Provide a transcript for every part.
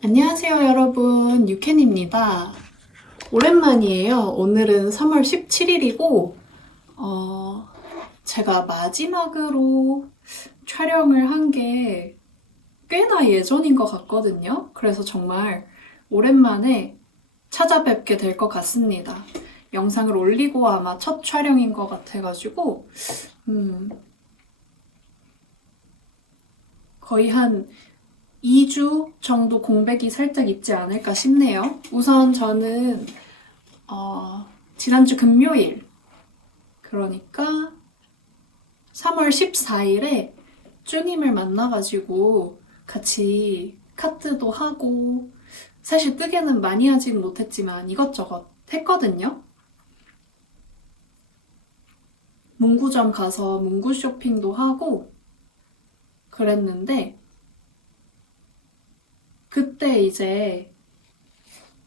안녕하세요, 여러분. 유캔입니다. 오랜만이에요. 오늘은 3월 17일이고, 제가 마지막으로 촬영을 한 게 꽤나 예전인 것 같거든요. 그래서 정말 오랜만에 찾아뵙게 될 것 같습니다. 영상을 올리고 아마 첫 촬영인 것 같아가지고, 거의 한 2주 정도 공백이 살짝 있지 않을까 싶네요. 우선 저는 지난주 금요일, 그러니까 3월 14일에 쭈님을 만나가지고 같이 카트도 하고, 사실 뜨개는 많이 하진 못했지만 이것저것 했거든요. 문구점 가서 문구 쇼핑도 하고 그랬는데, 그때 이제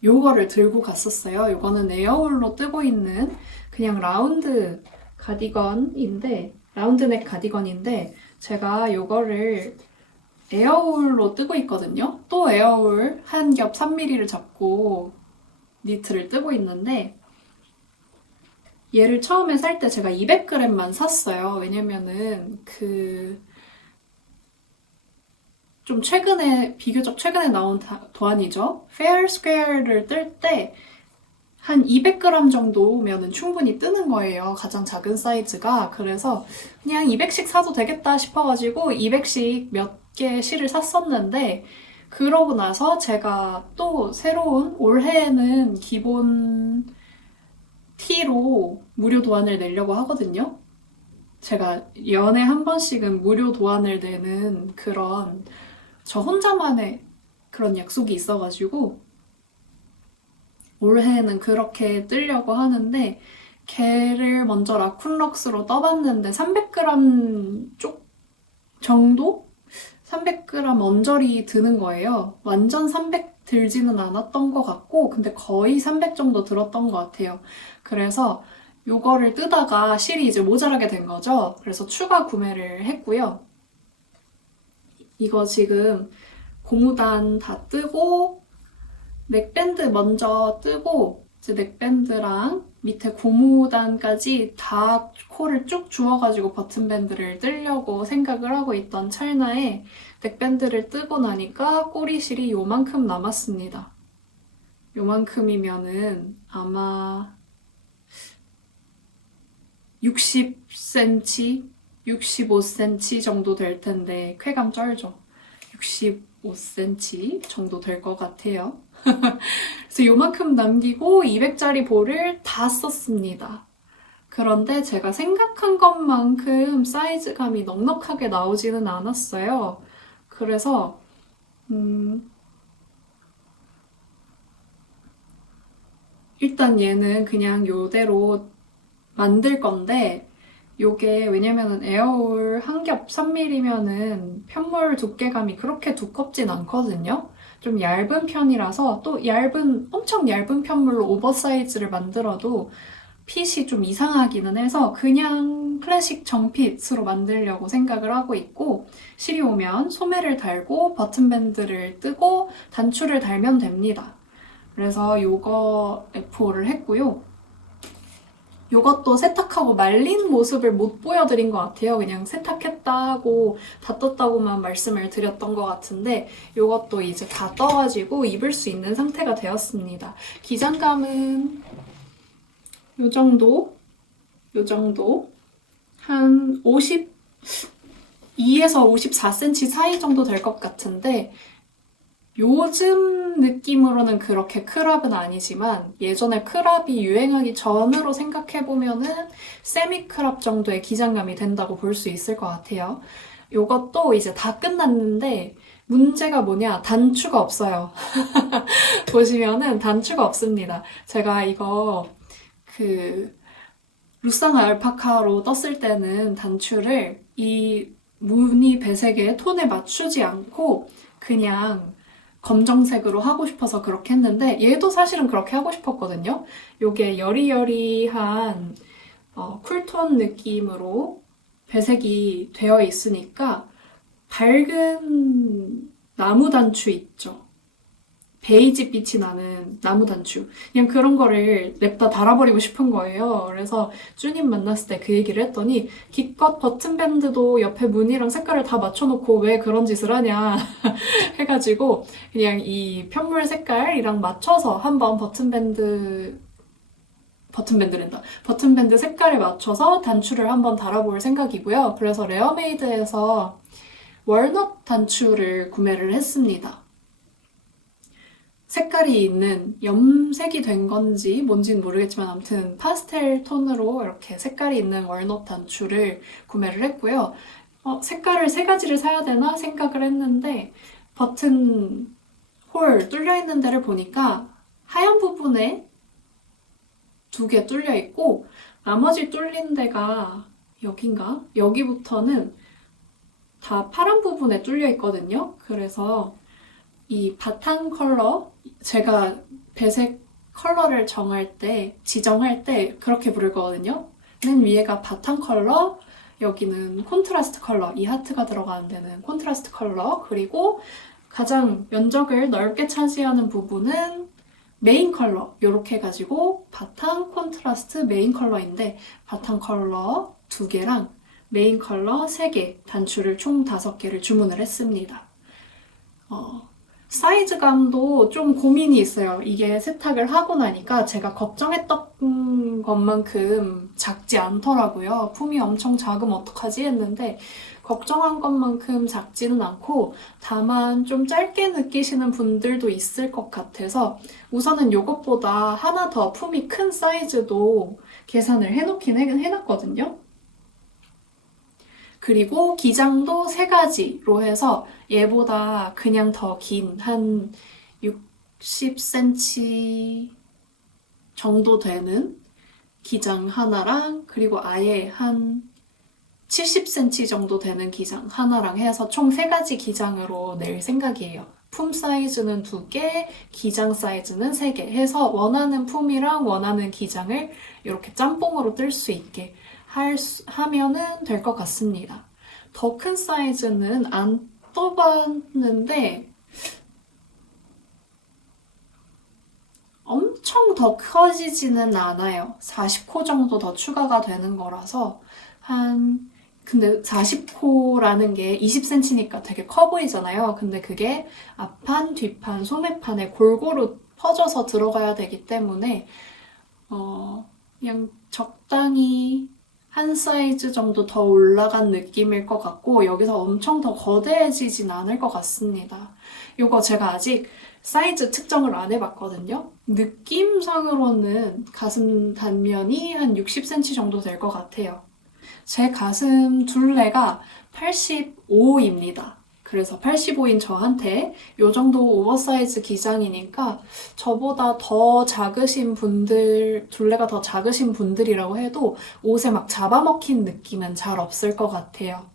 요거를 들고 갔었어요. 요거는 에어울로 뜨고 있는 그냥 라운드넥 가디건인데, 제가 요거를 에어울로 뜨고 있거든요. 또 에어울 한 겹 3mm를 잡고 니트를 뜨고 있는데, 얘를 처음에 살 때 제가 200g만 샀어요. 왜냐면은 좀 비교적 최근에 나온 도안이죠. Fair Square를 뜰 때 한 200g 정도면은 충분히 뜨는 거예요. 가장 작은 사이즈가. 그래서 그냥 200씩 사도 되겠다 싶어가지고 200씩 몇 개 실을 샀었는데, 그러고 나서 제가 또 새로운 올해에는 기본 T로 무료 도안을 내려고 하거든요. 제가 연에 한 번씩은 무료 도안을 내는 그런 저 혼자만의 그런 약속이 있어가지고 올해는 그렇게 뜨려고 하는데, 걔를 먼저 라쿤럭스로 떠봤는데 300g 쪽 정도? 300g 언저리 드는 거예요. 완전 300 들지는 않았던 것 같고, 근데 거의 300 정도 들었던 것 같아요. 그래서 요거를 뜨다가 실이 이제 모자라게 된 거죠. 그래서 추가 구매를 했고요. 이거 지금 고무단 다 뜨고, 넥밴드 먼저 뜨고, 이제 넥밴드랑 밑에 고무단까지 다 코를 쭉 주워가지고 버튼밴드를 뜨려고 생각을 하고 있던 찰나에 넥밴드를 뜨고 나니까 꼬리실이 요만큼 남았습니다. 요만큼이면은 아마 60cm, 65cm 정도 될 텐데, 쾌감 쩔죠. 65cm 정도 될 것 같아요. 그래서 요만큼 남기고 200짜리 볼을 다 썼습니다. 그런데 제가 생각한 것만큼 사이즈감이 넉넉하게 나오지는 않았어요. 그래서 일단 얘는 그냥 요대로 만들 건데, 요게 왜냐면은 에어울 한 겹 3mm면은 편물 두께감이 그렇게 두껍진 않거든요. 좀 얇은 편이라서, 또 엄청 얇은 편물로 오버사이즈를 만들어도 핏이 좀 이상하기는 해서 그냥 클래식 정핏으로 만들려고 생각을 하고 있고, 실이 오면 소매를 달고 버튼밴드를 뜨고 단추를 달면 됩니다. 그래서 요거 F5를 했고요. 요것도 세탁하고 말린 모습을 못 보여드린 것 같아요. 그냥 세탁했다 하고 다 떴다고만 말씀을 드렸던 것 같은데, 요것도 이제 다 떠가지고 입을 수 있는 상태가 되었습니다. 기장감은 요 정도? 요 정도? 한 52에서 54cm 사이 정도 될 것 같은데, 요즘 느낌으로는 그렇게 크랍은 아니지만 예전에 크랍이 유행하기 전으로 생각해보면은 세미 크랍 정도의 기장감이 된다고 볼 수 있을 것 같아요. 요것도 이제 다 끝났는데 문제가 뭐냐? 단추가 없어요. 보시면은 단추가 없습니다. 제가 이거 루상 알파카로 떴을 때는 단추를 이 무늬 배색의 톤에 맞추지 않고 그냥 검정색으로 하고 싶어서 그렇게 했는데, 얘도 사실은 그렇게 하고 싶었거든요. 요게 여리여리한 쿨톤 느낌으로 배색이 되어 있으니까 밝은 나무 단추 있죠. 베이지 빛이 나는 나무 단추. 그냥 그런 거를 냅다 달아버리고 싶은 거예요. 그래서 쭈님 만났을 때 그 얘기를 했더니 기껏 버튼밴드도 옆에 무늬랑 색깔을 다 맞춰놓고 왜 그런 짓을 하냐 해가지고 그냥 이 편물 색깔이랑 맞춰서 한번 버튼밴드 색깔에 맞춰서 단추를 한번 달아볼 생각이고요. 그래서 레어메이드에서 월넛 단추를 구매를 했습니다. 색깔이 있는 염색이 된 건지 뭔지는 모르겠지만 아무튼 파스텔 톤으로 이렇게 색깔이 있는 월넛 단추를 구매를 했고요. 색깔을 세 가지를 사야 되나 생각을 했는데 버튼 홀 뚫려 있는 데를 보니까 하얀 부분에 2개 뚫려 있고 나머지 뚫린 데가 여긴가? 여기부터는 다 파란 부분에 뚫려 있거든요. 그래서 이 바탕 컬러, 제가 배색 컬러를 지정할 때 그렇게 부를 거거든요. 맨 위에가 바탕 컬러, 여기는 콘트라스트 컬러, 이 하트가 들어가는 데는 콘트라스트 컬러, 그리고 가장 면적을 넓게 차지하는 부분은 메인 컬러, 이렇게 해가지고 바탕, 콘트라스트, 메인 컬러인데 바탕 컬러 2개랑 메인 컬러 3개, 단추를 총 5개를 주문을 했습니다. 사이즈감도 좀 고민이 있어요. 이게 세탁을 하고 나니까 제가 걱정했던 것만큼 작지 않더라고요. 품이 엄청 작으면 어떡하지 했는데 걱정한 것만큼 작지는 않고 다만 좀 짧게 느끼시는 분들도 있을 것 같아서 우선은 이것보다 하나 더 품이 큰 사이즈도 계산을 해놓긴 해놨거든요. 그리고 기장도 3가지로 해서 얘보다 그냥 더 긴 한 60cm 정도 되는 기장 하나랑 그리고 아예 한 70cm 정도 되는 기장 하나랑 해서 총 3가지 기장으로 낼 생각이에요. 품 사이즈는 2개, 기장 사이즈는 3개 해서 원하는 품이랑 원하는 기장을 이렇게 짬뽕으로 뜰 수 있게 하면은 될 것 같습니다. 더 큰 사이즈는 안 떠봤는데 엄청 더 커지지는 않아요. 40코 정도 더 추가가 되는 거라서 근데 40코라는 게 20cm니까 되게 커 보이잖아요. 근데 그게 앞판, 뒷판, 소매판에 골고루 퍼져서 들어가야 되기 때문에 그냥 적당히 한 사이즈 정도 더 올라간 느낌일 것 같고 여기서 엄청 더 거대해지진 않을 것 같습니다. 이거 제가 아직 사이즈 측정을 안 해봤거든요. 느낌상으로는 가슴 단면이 한 60cm 정도 될 것 같아요. 제 가슴 둘레가 85입니다. 그래서 85인 저한테 이 정도 오버사이즈 기장이니까 저보다 더 작으신 분들, 둘레가 더 작으신 분들이라고 해도 옷에 막 잡아먹힌 느낌은 잘 없을 것 같아요.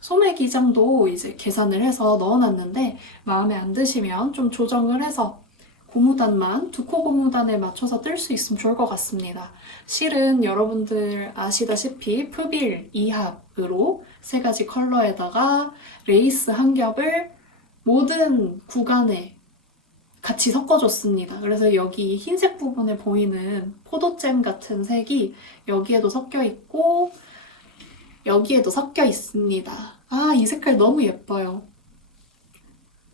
소매 기장도 이제 계산을 해서 넣어놨는데 마음에 안 드시면 좀 조정을 해서 고무단만 2코 고무단에 맞춰서 뜰 수 있으면 좋을 것 같습니다. 실은 여러분들 아시다시피 푸빌 2합으로 3가지 컬러에다가 레이스 한 겹을 모든 구간에 같이 섞어줬습니다. 그래서 여기 흰색 부분에 보이는 포도잼 같은 색이 여기에도 섞여 있고 여기에도 섞여 있습니다. 이 색깔 너무 예뻐요.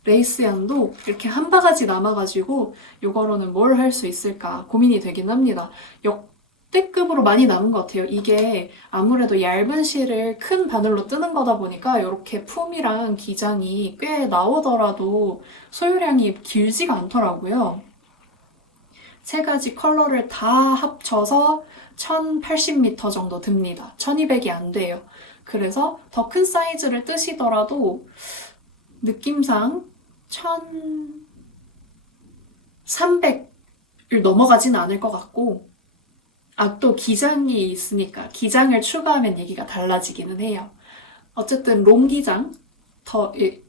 레이스 양도 이렇게 한 바가지 남아가지고 이거로는 뭘 할 수 있을까 고민이 되긴 합니다. 역대급으로 많이 남은 것 같아요. 이게 아무래도 얇은 실을 큰 바늘로 뜨는 거다 보니까 이렇게 품이랑 기장이 꽤 나오더라도 소요량이 길지가 않더라고요. 3가지 컬러를 다 합쳐서 1080m 정도 듭니다. 1200이 안 돼요. 그래서 더 큰 사이즈를 뜨시더라도 느낌상 1300을 넘어가진 않을 것 같고 또 기장이 있으니까 기장을 추가하면 얘기가 달라지기는 해요. 어쨌든 롱 기장,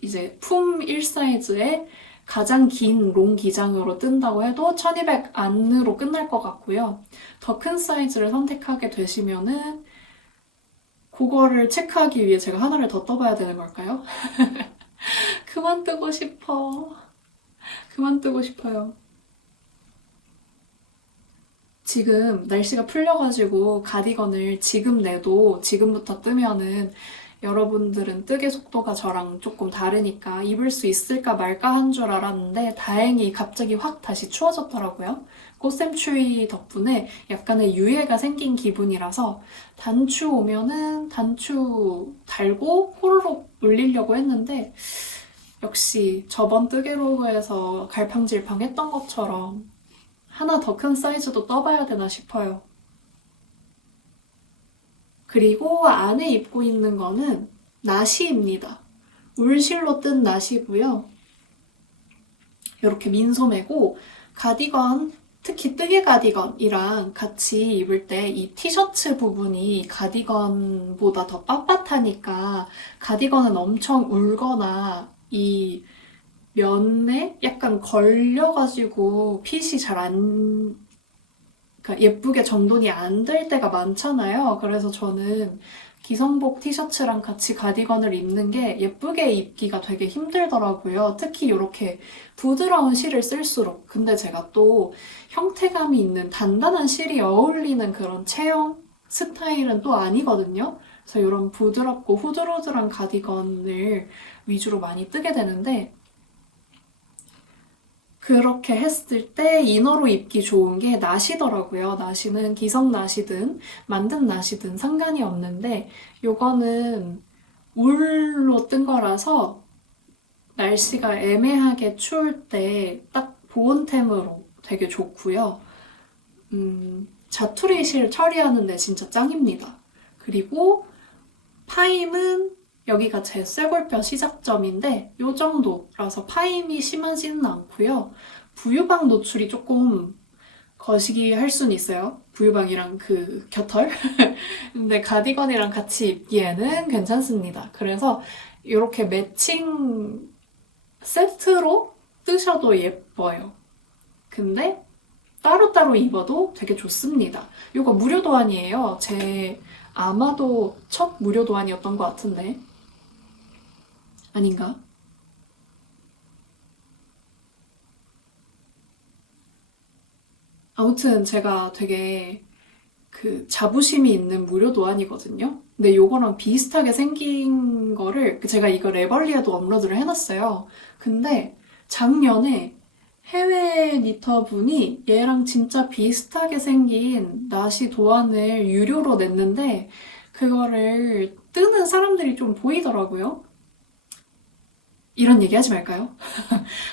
이제 품 1사이즈에 가장 긴 롱 기장으로 뜬다고 해도 1200 안으로 끝날 것 같고요. 더 큰 사이즈를 선택하게 되시면은 그거를 체크하기 위해 제가 하나를 더 떠봐야 되는 걸까요? 그만 뜨고 싶어. 그만 뜨고 싶어요. 지금 날씨가 풀려가지고 가디건을 지금 내도 지금부터 뜨면은 여러분들은 뜨개 속도가 저랑 조금 다르니까 입을 수 있을까 말까 한 줄 알았는데 다행히 갑자기 확 다시 추워졌더라고요. 꽃샘추위 덕분에 약간의 유예가 생긴 기분이라서 단추 오면은 단추 달고 호로록 올리려고 했는데 역시 저번 뜨개로그에서 갈팡질팡 했던 것처럼 하나 더 큰 사이즈도 떠봐야 되나 싶어요. 그리고 안에 입고 있는 거는 나시입니다. 울실로 뜬 나시고요. 이렇게 민소매고 가디건, 특히 뜨개 가디건이랑 같이 입을 때 이 티셔츠 부분이 가디건보다 더 빳빳하니까 가디건은 엄청 울거나 이 면에 약간 걸려가지고 핏이 잘 안, 그러니까 예쁘게 정돈이 안 될 때가 많잖아요. 그래서 저는 기성복 티셔츠랑 같이 가디건을 입는 게 예쁘게 입기가 되게 힘들더라고요. 특히 이렇게 부드러운 실을 쓸수록. 근데 제가 또 형태감이 있는 단단한 실이 어울리는 그런 체형 스타일은 또 아니거든요. 그래서 이런 부드럽고 후들후들한 가디건을 위주로 많이 뜨게 되는데 그렇게 했을 때 이너로 입기 좋은 게 나시더라고요. 나시는 기성 나시든 만든 나시든 상관이 없는데 요거는 울로 뜬 거라서 날씨가 애매하게 추울 때 딱 보온템으로 되게 좋고요. 자투리 실 처리하는데 진짜 짱입니다. 그리고 파임은 여기가 제 쇄골뼈 시작점인데 요 정도라서 파임이 심하지는 않고요. 부유방 노출이 조금 거시기 할 수는 있어요. 부유방이랑 그 곁털. 근데 가디건이랑 같이 입기에는 괜찮습니다. 그래서 이렇게 매칭 세트로 뜨셔도 예뻐요. 근데 따로따로 입어도 되게 좋습니다. 이거 무료 도안이에요. 제 아마도 첫 무료 도안이었던 것 같은데. 아닌가? 아무튼 제가 되게 그 자부심이 있는 무료 도안이거든요. 근데 요거랑 비슷하게 생긴 거를 제가 이거 레벌리에도 업로드를 해놨어요. 근데 작년에 해외 니터 분이 얘랑 진짜 비슷하게 생긴 나시 도안을 유료로 냈는데 그거를 뜨는 사람들이 좀 보이더라고요. 이런 얘기 하지 말까요?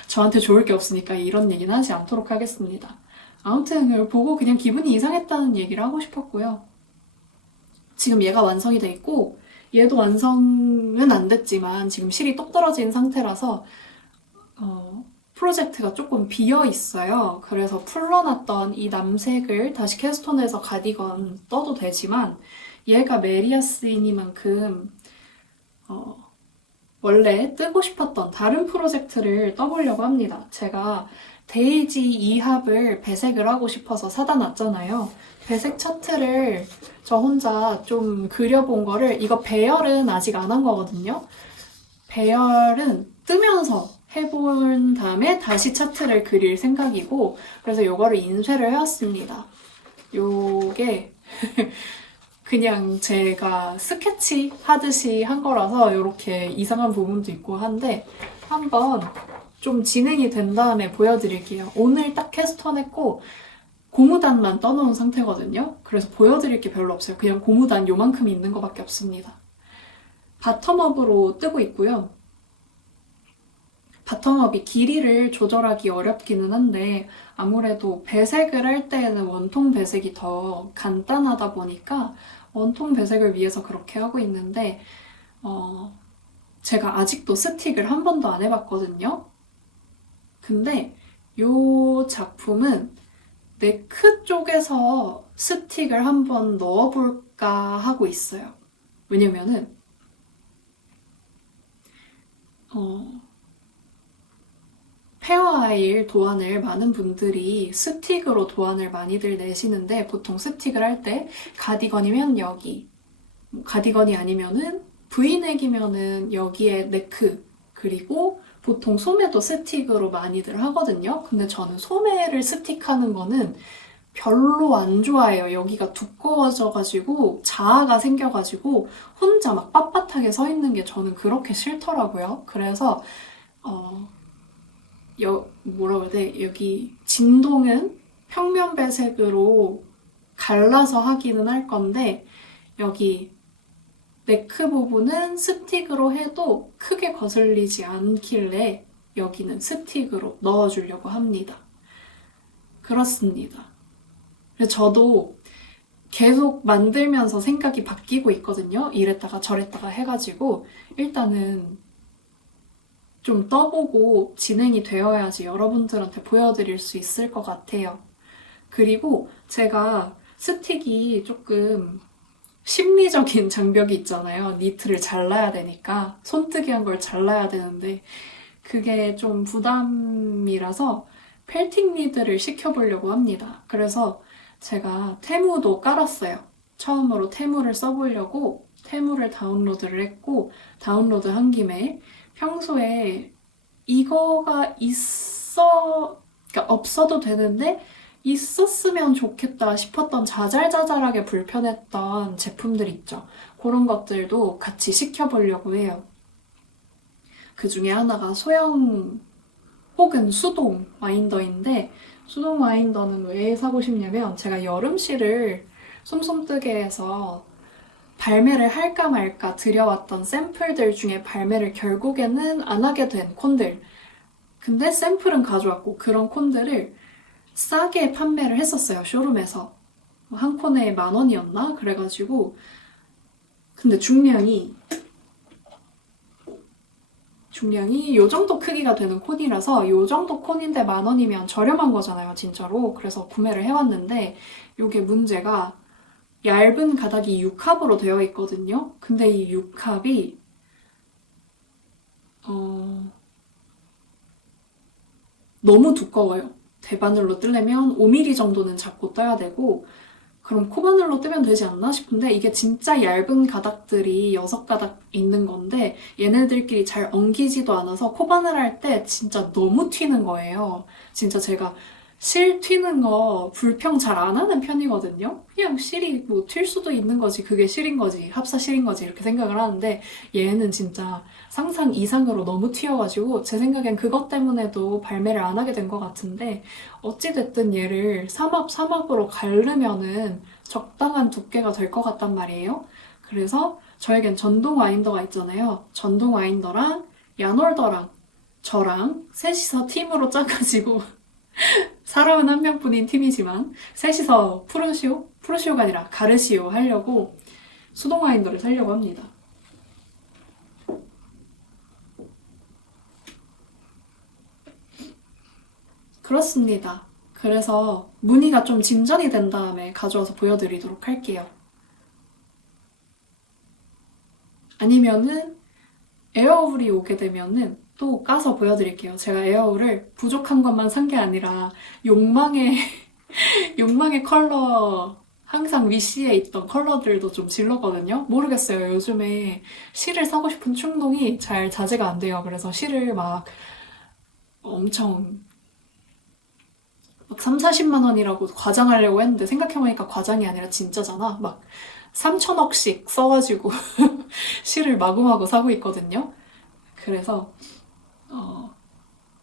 저한테 좋을 게 없으니까 이런 얘기는 하지 않도록 하겠습니다. 아무튼 이걸 보고 그냥 기분이 이상했다는 얘기를 하고 싶었고요. 지금 얘가 완성이 돼 있고 얘도 완성은 안 됐지만 지금 실이 똑 떨어진 상태라서 프로젝트가 조금 비어 있어요. 그래서 풀러놨던 이 남색을 다시 캐스톤에서 가디건 떠도 되지만 얘가 메리아스이니만큼 원래 뜨고 싶었던 다른 프로젝트를 떠보려고 합니다. 제가 데이지 2합을 배색을 하고 싶어서 사다 놨잖아요. 배색 차트를 저 혼자 좀 그려본 거를 이거 배열은 아직 안 한 거거든요. 배열은 뜨면서 해본 다음에 다시 차트를 그릴 생각이고 그래서 요거를 인쇄를 해왔습니다. 요게 그냥 제가 스케치 하듯이 한 거라서 이렇게 이상한 부분도 있고 한데 한번 좀 진행이 된 다음에 보여드릴게요. 오늘 딱 캐스턴 했고 고무단만 떠놓은 상태거든요. 그래서 보여드릴 게 별로 없어요. 그냥 고무단 요만큼 있는 거밖에 없습니다. 바텀업으로 뜨고 있고요. 바텀업이 길이를 조절하기 어렵기는 한데 아무래도 배색을 할 때에는 원통 배색이 더 간단하다 보니까 원통 배색을 위해서 그렇게 하고 있는데 제가 아직도 스틱을 한 번도 안 해봤거든요. 근데 이 작품은 네크 쪽에서 스틱을 한번 넣어볼까 하고 있어요. 왜냐면은 페어아일 도안을 많은 분들이 스틱으로 도안을 많이들 내시는데 보통 스틱을 할 때 가디건이면 여기, 가디건이 아니면은 브이넥이면은 여기에 네크, 그리고 보통 소매도 스틱으로 많이들 하거든요. 근데 저는 소매를 스틱하는 거는 별로 안 좋아해요. 여기가 두꺼워져가지고 자아가 생겨가지고 혼자 막 빳빳하게 서 있는 게 저는 그렇게 싫더라고요. 그래서 뭐라고 해야 돼? 여기 진동은 평면 배색으로 갈라서 하기는 할 건데 여기 네크 부분은 스틱으로 해도 크게 거슬리지 않길래 여기는 스틱으로 넣어주려고 합니다. 그렇습니다. 그래서 저도 계속 만들면서 생각이 바뀌고 있거든요. 이랬다가 저랬다가 해가지고 일단은 좀 떠보고 진행이 되어야지 여러분들한테 보여드릴 수 있을 것 같아요. 그리고 제가 스틱이 조금 심리적인 장벽이 있잖아요. 니트를 잘라야 되니까 손뜨기 한 걸 잘라야 되는데 그게 좀 부담이라서 펠팅 니드를 시켜보려고 합니다. 그래서 제가 테무도 깔았어요. 처음으로 테무를 써보려고 테무를 다운로드를 했고 다운로드한 김에 평소에 이거가 그러니까 없어도 되는데 있었으면 좋겠다 싶었던 자잘자잘하게 불편했던 제품들 있죠. 그런 것들도 같이 시켜보려고 해요. 그 중에 하나가 소형 혹은 수동 와인더인데 수동 와인더는 왜 사고 싶냐면 제가 여름실을 솜솜뜨개에서 발매를 할까 말까 들여왔던 샘플들 중에 발매를 결국에는 안 하게 된 콘들. 근데 샘플은 가져왔고 그런 콘들을 싸게 판매를 했었어요, 쇼룸에서. 한 콘에 10,000원이었나? 그래가지고. 근데 중량이 요 정도 크기가 되는 콘이라서 요 정도 콘인데 10,000원이면 저렴한 거잖아요, 진짜로. 그래서 구매를 해왔는데 요게 문제가 얇은 가닥이 6합으로 되어 있거든요. 근데 이 6합이 너무 두꺼워요. 대바늘로 뜨려면 5mm 정도는 잡고 떠야 되고 그럼 코바늘로 뜨면 되지 않나 싶은데 이게 진짜 얇은 가닥들이 6가닥 있는 건데 얘네들끼리 잘 엉키지도 않아서 코바늘 할 때 진짜 너무 튀는 거예요. 진짜 제가 실 튀는 거 불평 잘 안 하는 편이거든요. 그냥 실이 뭐 튈 수도 있는 거지, 그게 실인 거지, 합사 실인 거지 이렇게 생각을 하는데 얘는 진짜 상상 이상으로 너무 튀어가지고 제 생각엔 그것 때문에도 발매를 안 하게 된 것 같은데 어찌됐든 얘를 삼합으로 가르면은 적당한 두께가 될 것 같단 말이에요. 그래서 저에겐 전동 와인더가 있잖아요. 전동 와인더랑 야놀더랑 저랑 셋이서 팀으로 짜가지고 사람은 한 명뿐인 팀이지만 셋이서 프루시오가 아니라 가르시오 하려고 수동 와인더를 사려고 합니다. 그렇습니다. 그래서 무늬가 좀 진전이 된 다음에 가져와서 보여드리도록 할게요. 아니면은 에어울이 오게 되면은 또 까서 보여드릴게요. 제가 에어울을 부족한 것만 산 게 아니라 욕망의 욕망의 컬러 항상 위시에 있던 컬러들도 좀 질렀거든요. 모르겠어요. 요즘에 실을 사고 싶은 충동이 잘 자제가 안 돼요. 그래서 실을 막 엄청 막 3, 40만 원이라고 과장하려고 했는데 생각해보니까 과장이 아니라 진짜잖아. 막 3천억씩 써가지고 실을 마구마구 사고 있거든요. 그래서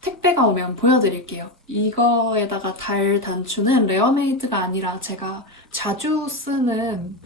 택배가 오면 보여드릴게요. 이거에다가 달 단추는 레어메이드가 아니라 제가 자주 쓰는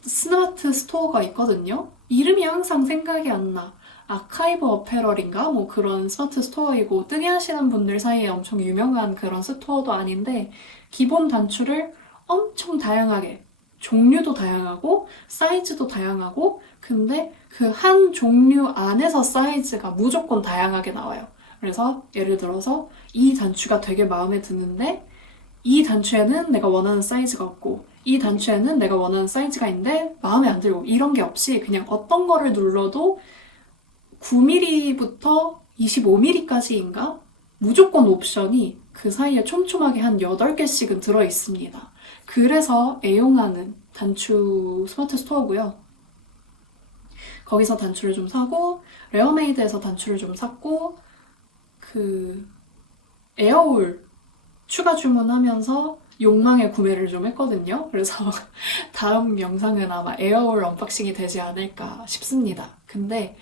스마트 스토어가 있거든요. 이름이 항상 생각이 안 나. 아카이브 어페럴인가? 뭐 그런 스마트 스토어이고 뜨개 하시는 분들 사이에 엄청 유명한 그런 스토어도 아닌데 기본 단추를 엄청 다양하게 종류도 다양하고 사이즈도 다양하고 근데 그 한 종류 안에서 사이즈가 무조건 다양하게 나와요. 그래서 예를 들어서 이 단추가 되게 마음에 드는데 이 단추에는 내가 원하는 사이즈가 없고 이 단추에는 내가 원하는 사이즈가 있는데 마음에 안 들고 이런 게 없이 그냥 어떤 거를 눌러도 9mm부터 25mm까지인가? 무조건 옵션이 그 사이에 촘촘하게 한 8개씩은 들어있습니다. 그래서 애용하는 단추 스마트 스토어고요. 거기서 단추를 좀 사고, 레어메이드에서 단추를 좀 샀고, 그 에어울 추가 주문하면서 욕망의 구매를 좀 했거든요. 그래서 다음 영상은 아마 에어올 언박싱이 되지 않을까 싶습니다. 근데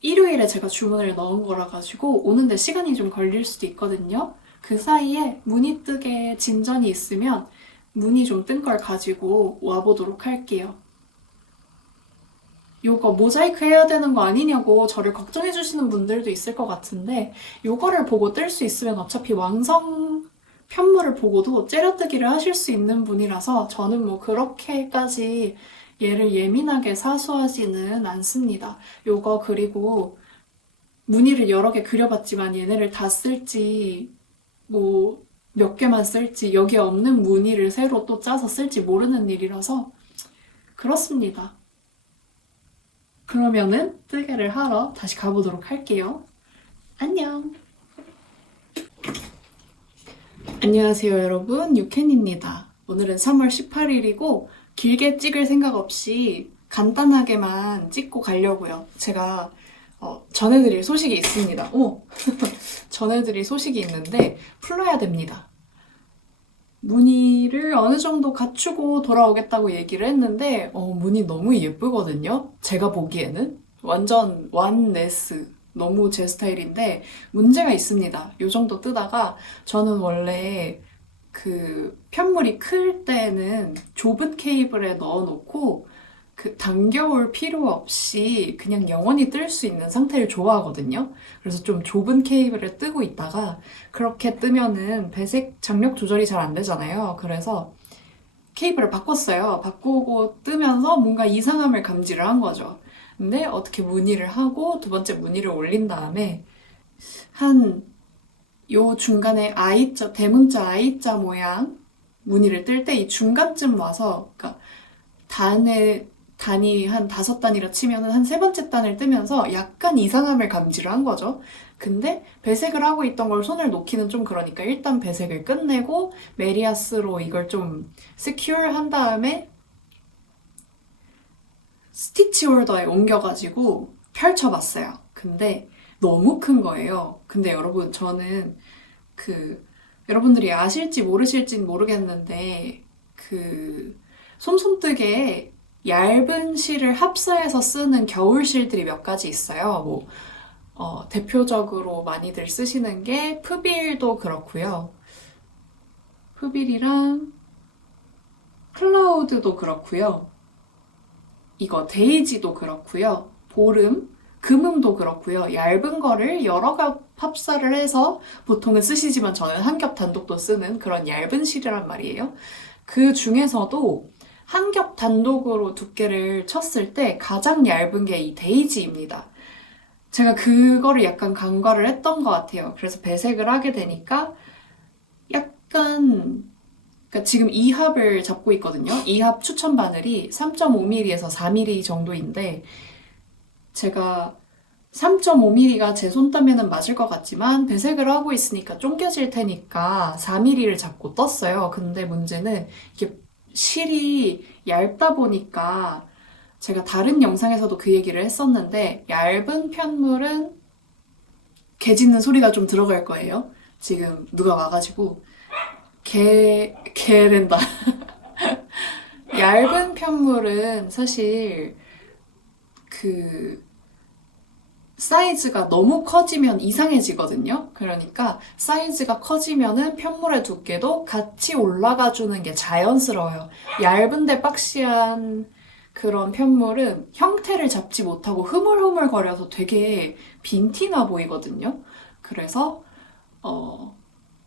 일요일에 제가 주문을 넣은 거라 가지고 오는데 시간이 좀 걸릴 수도 있거든요. 그 사이에 문의 뜨개 진전이 있으면 문의 좀 뜬 걸 가지고 와보도록 할게요. 요거 모자이크 해야 되는 거 아니냐고 저를 걱정해 주시는 분들도 있을 것 같은데 요거를 보고 뜰 수 있으면 어차피 완성 편물을 보고도 째려뜨기를 하실 수 있는 분이라서 저는 뭐 그렇게까지 얘를 예민하게 사수하지는 않습니다. 요거 그리고 무늬를 여러 개 그려봤지만 얘네를 다 쓸지 뭐 몇 개만 쓸지 여기에 없는 무늬를 새로 또 짜서 쓸지 모르는 일이라서 그렇습니다. 그러면은 뜨개를 하러 다시 가보도록 할게요. 안녕! 안녕하세요 여러분, 유캔입니다. 오늘은 3월 18일이고 길게 찍을 생각 없이 간단하게만 찍고 가려고요. 제가 전해드릴 소식이 있습니다. 전해드릴 소식이 있는데 풀러야 됩니다. 무늬를 어느 정도 갖추고 돌아오겠다고 얘기를 했는데 무늬 너무 예쁘거든요. 제가 보기에는 완전 완네스 너무 제 스타일인데 문제가 있습니다. 요 정도 뜨다가 저는 원래 그 편물이 클 때는 좁은 케이블에 넣어놓고 그 당겨올 필요 없이 그냥 영원히 뜰 수 있는 상태를 좋아하거든요. 그래서 좀 좁은 케이블을 뜨고 있다가 그렇게 뜨면은 배색 장력 조절이 잘 안 되잖아요. 그래서 케이블을 바꿨어요. 바꾸고 뜨면서 뭔가 이상함을 감지를 한 거죠. 근데 어떻게 무늬를 하고 두 번째 무늬를 올린 다음에 한 요 중간에 I자, 대문자 I자 모양 무늬를 뜰 때 이 중간쯤 와서 그러니까 단이 한 5단이라 치면은 한 세 번째 단을 뜨면서 약간 이상함을 감지를 한 거죠. 근데 배색을 하고 있던 걸 손을 놓기는 좀 그러니까 일단 배색을 끝내고 메리아스로 이걸 좀 세큐어 한 다음에 스티치 홀더에 옮겨가지고 펼쳐봤어요. 근데 너무 큰 거예요. 근데 여러분 저는 여러분들이 아실지 모르실진 모르겠는데 솜솜뜨개에 얇은 실을 합사해서 쓰는 겨울 실들이 몇 가지 있어요. 대표적으로 많이들 쓰시는 게 푸빌도 그렇고요. 푸빌이랑 클라우드도 그렇고요. 이거 데이지도 그렇고요. 보름, 금음도 그렇고요. 얇은 거를 여러 겹 합사를 해서 보통은 쓰시지만 저는 한 겹 단독도 쓰는 그런 얇은 실이란 말이에요. 그 중에서도 한 겹 단독으로 두께를 쳤을 때 가장 얇은 게 이 데이지입니다. 제가 그거를 약간 간과를 했던 것 같아요. 그래서 배색을 하게 되니까 약간 그러니까 지금 2합을 잡고 있거든요. 2합 추천 바늘이 3.5mm에서 4mm 정도인데 제가 3.5mm가 제 손땀에는 맞을 것 같지만 배색을 하고 있으니까 쫑겨질 테니까 4mm를 잡고 떴어요. 근데 문제는 이게 실이 얇다 보니까 제가 다른 영상에서도 그 얘기를 했었는데 얇은 편물은 개 짖는 소리가 좀 들어갈 거예요. 지금 누가 와가지고 개된다. 얇은 편물은 사실 그 사이즈가 너무 커지면 이상해지거든요. 그러니까 사이즈가 커지면은 편물의 두께도 같이 올라가 주는 게 자연스러워요. 얇은데 박시한 그런 편물은 형태를 잡지 못하고 흐물흐물거려서 되게 빈티나 보이거든요. 그래서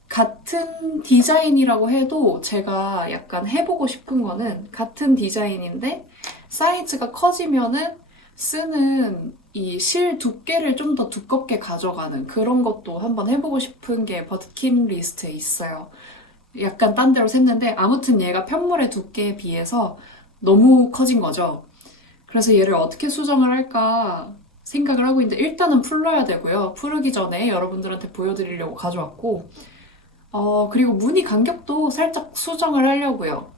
같은 디자인이라고 해도 제가 약간 해보고 싶은 거는 같은 디자인인데 사이즈가 커지면은 쓰는 이 실 두께를 좀 더 두껍게 가져가는 그런 것도 한번 해보고 싶은 게 버킷 리스트에 있어요. 약간 딴 데로 샜는데 아무튼 얘가 편물의 두께에 비해서 너무 커진 거죠. 그래서 얘를 어떻게 수정을 할까 생각을 하고 있는데 일단은 풀러야 되고요. 풀기 전에 여러분들한테 보여드리려고 가져왔고 그리고 무늬 간격도 살짝 수정을 하려고요.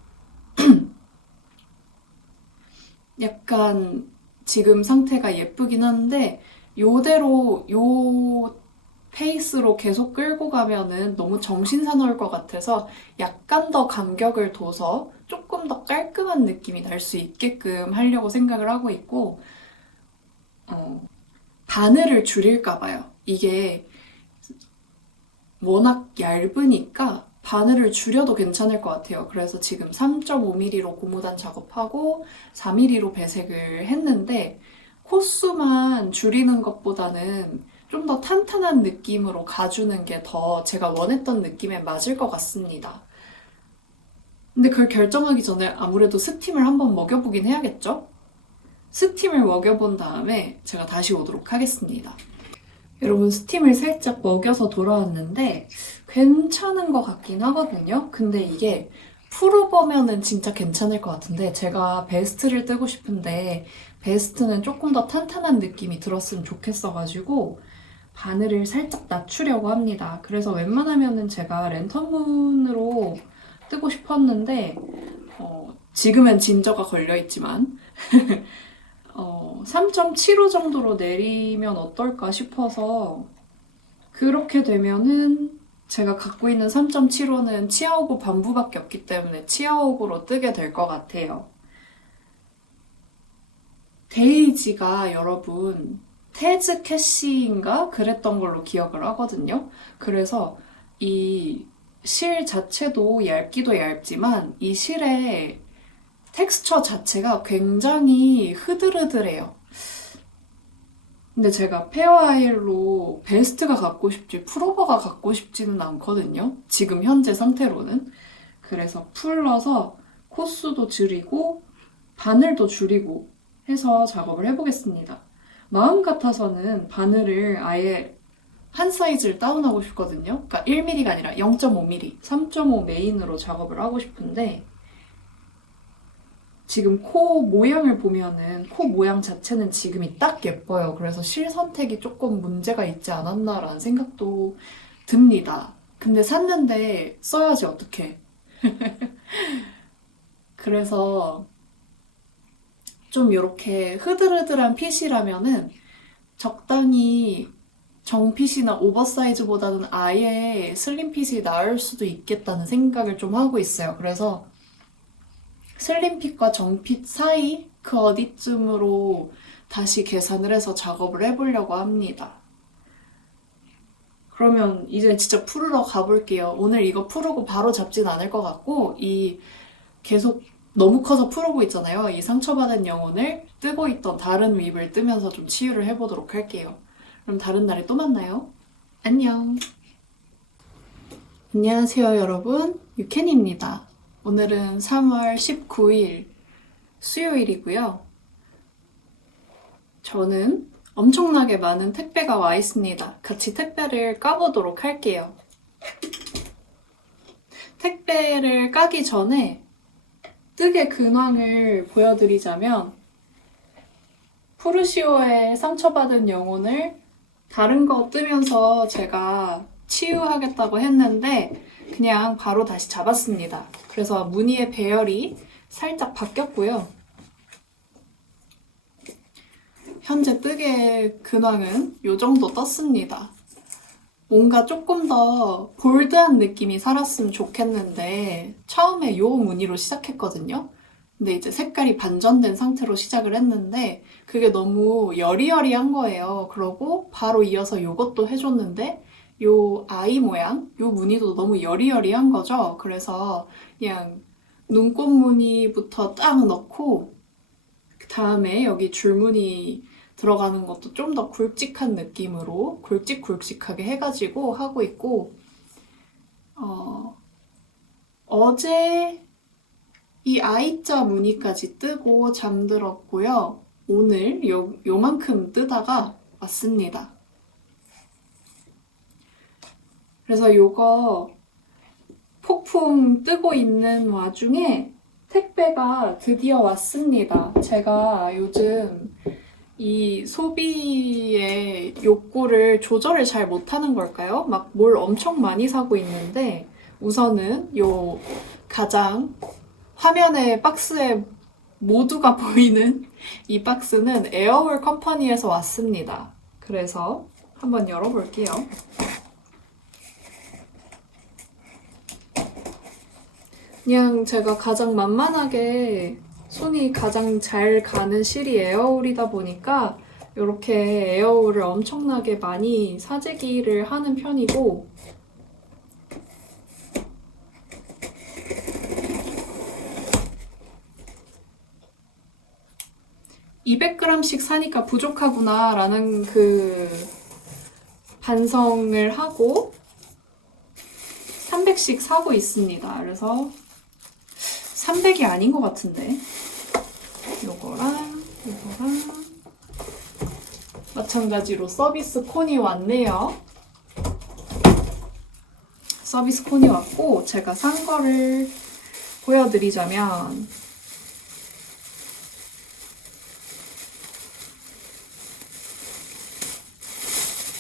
약간 지금 상태가 예쁘긴 한데 요대로 요 페이스로 계속 끌고 가면은 너무 정신 사나울 것 같아서 약간 더 간격을 둬서 조금 더 깔끔한 느낌이 날 수 있게끔 하려고 생각을 하고 있고, 바늘을 줄일까 봐요. 이게 워낙 얇으니까 바늘을 줄여도 괜찮을 것 같아요. 그래서 지금 3.5mm로 고무단 작업하고 4mm로 배색을 했는데 코수만 줄이는 것보다는 좀 더 탄탄한 느낌으로 가주는 게 더 제가 원했던 느낌에 맞을 것 같습니다. 근데 그걸 결정하기 전에 아무래도 스팀을 한번 먹여보긴 해야겠죠? 스팀을 먹여본 다음에 제가 다시 오도록 하겠습니다. 여러분, 스팀을 살짝 먹여서 돌아왔는데 괜찮은 것 같긴 하거든요. 근데 이게 풀어보면은 진짜 괜찮을 것 같은데 제가 베스트를 뜨고 싶은데 베스트는 조금 더 탄탄한 느낌이 들었으면 좋겠어가지고 바늘을 살짝 낮추려고 합니다. 그래서 웬만하면은 제가 랜턴문으로 뜨고 싶었는데 지금은 진저가 걸려있지만 3.75 정도로 내리면 어떨까 싶어서 그렇게 되면은 제가 갖고 있는 3.75는 치아오고 반부밖에 없기 때문에 치아오고로 뜨게 될 것 같아요. 데이지가 여러분 테즈 캐시인가 그랬던 걸로 기억을 하거든요. 그래서 이 실 자체도 얇기도 얇지만 이 실의 텍스처 자체가 굉장히 흐들흐들해요. 근데 제가 페어아일로 베스트가 갖고 싶지 풀오버가 갖고 싶지는 않거든요. 지금 현재 상태로는. 그래서 풀러서 코수도 줄이고 바늘도 줄이고 해서 작업을 해보겠습니다. 마음 같아서는 바늘을 아예 한 사이즈를 다운하고 싶거든요. 그러니까 1mm가 아니라 0.5mm, 3.5 메인으로 작업을 하고 싶은데 지금 코 모양을 보면은 코 모양 자체는 지금이 딱 예뻐요. 그래서 실 선택이 조금 문제가 있지 않았나라는 생각도 듭니다. 근데 샀는데 써야지 어떡해. 그래서 좀 이렇게 흐들흐들한 핏이라면은 적당히 정핏이나 오버사이즈보다는 아예 슬림핏이 나을 수도 있겠다는 생각을 좀 하고 있어요. 그래서 슬림핏과 정핏 사이 그 어디쯤으로 다시 계산을 해서 작업을 해보려고 합니다. 그러면 이제 진짜 풀으러 가볼게요. 오늘 이거 풀고 바로 잡진 않을 것 같고 이 계속 너무 커서 풀고 있잖아요. 이 상처받은 영혼을 뜨고 있던 다른 윕을 뜨면서 좀 치유를 해보도록 할게요. 그럼 다른 날에 또 만나요. 안녕. 안녕하세요, 여러분. 유캔입니다. 오늘은 3월 19일 수요일이고요. 저는 엄청나게 많은 택배가 와 있습니다. 같이 택배를 까보도록 할게요. 택배를 까기 전에 뜨개 근황을 보여드리자면 푸르시오의 상처받은 영혼을 다른 거 뜨면서 제가 치유하겠다고 했는데 그냥 바로 다시 잡았습니다. 그래서 무늬의 배열이 살짝 바뀌었고요. 현재 뜨개 근황은 이 정도 떴습니다. 뭔가 조금 더 볼드한 느낌이 살았으면 좋겠는데 처음에 이 무늬로 시작했거든요. 근데 이제 색깔이 반전된 상태로 시작을 했는데 그게 너무 여리여리한 거예요. 그러고 바로 이어서 이것도 해줬는데 요 아이 모양, 요 무늬도 너무 여리여리한 거죠. 그래서 그냥 눈꽃 무늬부터 딱 넣고 그 다음에 여기 줄무늬 들어가는 것도 좀 더 굵직한 느낌으로 굵직굵직하게 해가지고 하고 있고 어제 이 I자 무늬까지 뜨고 잠들었고요. 오늘 요만큼 뜨다가 왔습니다. 그래서 요거 폭풍 뜨고 있는 와중에 택배가 드디어 왔습니다. 제가 요즘 이 소비의 욕구를 조절을 잘 못하는 걸까요? 막 뭘 엄청 많이 사고 있는데 우선은 요 가장 화면에 박스에 모두가 보이는 이 박스는 에어홀 컴퍼니에서 왔습니다. 그래서 한번 열어볼게요. 그냥 제가 가장 만만하게 손이 가장 잘 가는 실이 에어홀이다 보니까 이렇게 에어홀을 엄청나게 많이 사재기를 하는 편이고, 200g씩 사니까 부족하구나 라는 그 반성을 하고 300씩 사고 있습니다. 그래서 300이 아닌 것 같은데 요거랑 마찬가지로 서비스 콘이 왔네요. 서비스 콘이 왔고, 제가 산 거를 보여드리자면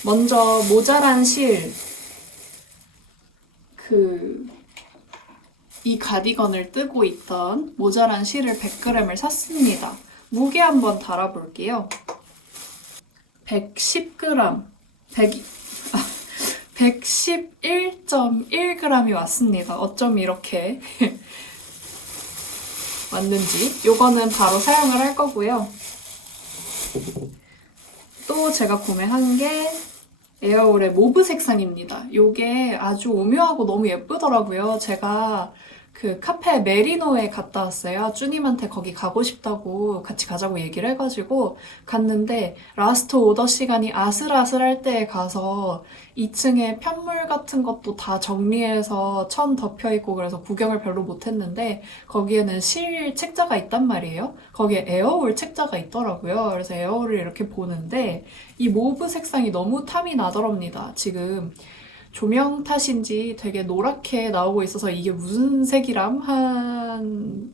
먼저 모자란 실, 이 가디건을 뜨고 있던 모자란 실을 100g을 샀습니다. 무게 한번 달아볼게요. 110g, 111.1g이 왔습니다. 어쩜 이렇게 왔는지. 요거는 바로 사용을 할 거고요. 또 제가 구매한 게 에어홀의 모브 색상입니다. 요게 아주 오묘하고 너무 예쁘더라고요. 제가 그 카페 메리노에 갔다 왔어요. 쭈님한테 거기 가고 싶다고 같이 가자고 얘기를 해가지고 갔는데, 라스트 오더 시간이 아슬아슬할 때에 가서 2층에 편물 같은 것도 다 정리해서 천 덮여있고 그래서 구경을 별로 못했는데, 거기에는 실 책자가 있단 말이에요. 거기에 에어홀 책자가 있더라고요. 그래서 에어홀을 이렇게 보는데 이 모브 색상이 너무 탐이 나더랍니다. 지금 조명 탓인지 되게 노랗게 나오고 있어서 이게 무슨 색이람?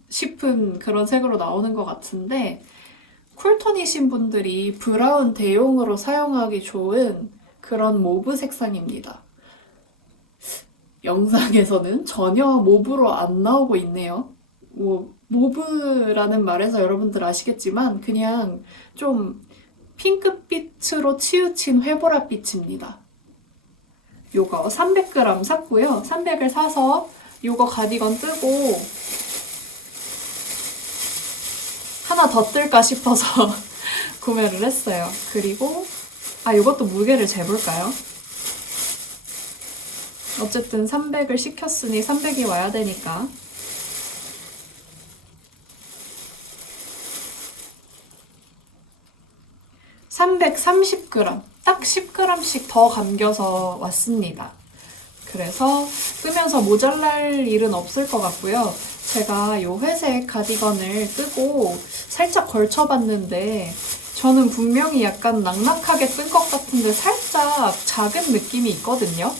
싶은 그런 색으로 나오는 것 같은데, 쿨톤이신 분들이 브라운 대용으로 사용하기 좋은 그런 모브 색상입니다. 영상에서는 전혀 모브로 안 나오고 있네요. 모브라는 말에서 여러분들 아시겠지만 그냥 좀 핑크빛으로 치우친 회보랏빛입니다. 요거 300g 샀고요. 300을 사서 요거 가디건 뜨고 하나 더 뜰까 싶어서 구매를 했어요. 그리고 요것도 무게를 재볼까요? 어쨌든 300을 시켰으니 300이 와야 되니까. (330g) 딱 10g씩 더 감겨서 왔습니다. 그래서 끄면서 모자랄 일은 없을 것 같고요. 제가 요 회색 가디건을 뜨고 살짝 걸쳐봤는데 저는 분명히 약간 낭낭하게 뜬 것 같은데 살짝 작은 느낌이 있거든요.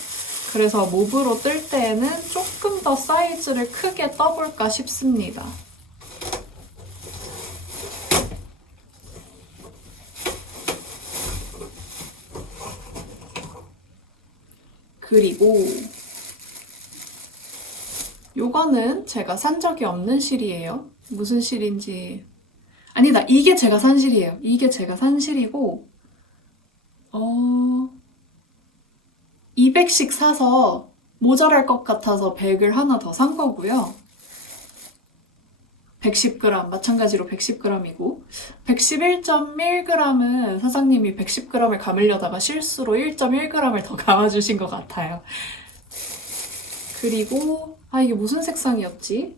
그래서 모브로 뜰 때에는 조금 더 사이즈를 크게 떠볼까 싶습니다. 그리고 요거는 제가 산 적이 없는 실이에요. 무슨 실인지, 아니다, 이게 제가 산 실이에요. 이게 제가 산 실이고 200씩 사서 모자랄 것 같아서 100을 하나 더 산 거고요. 110g, 마찬가지로 110g이고 111.1g은 사장님이 110g을 감으려다가 실수로 1.1g을 더 감아주신 것 같아요. 그리고 이게 무슨 색상이었지?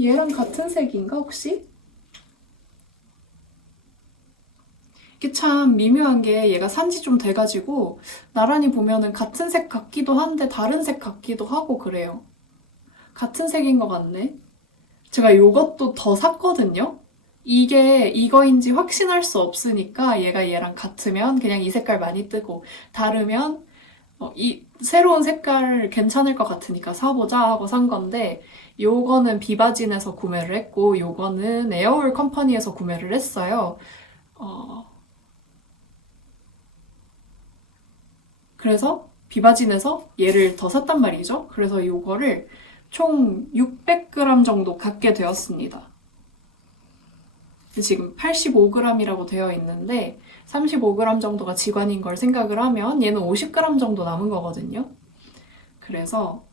얘랑 같은 색인가 혹시? 이게 참 미묘한 게 얘가 산지 좀 돼가지고 나란히 보면은 같은 색 같기도 한데 다른 색 같기도 하고 그래요. 같은 색인 것 같네. 제가 요것도 더 샀거든요? 이게 이거인지 확신할 수 없으니까 얘가 얘랑 같으면 그냥 이 색깔 많이 뜨고 다르면 이 새로운 색깔 괜찮을 것 같으니까 사보자 하고 산 건데, 요거는 비바진에서 구매를 했고 요거는 에어홀 컴퍼니에서 구매를 했어요. 그래서 비바진에서 얘를 더 샀단 말이죠. 그래서 요거를 총 600g 정도 갖게 되었습니다. 지금 85g이라고 되어 있는데 35g 정도가 지관인 걸 생각을 하면 얘는 50g 정도 남은 거거든요. 그래서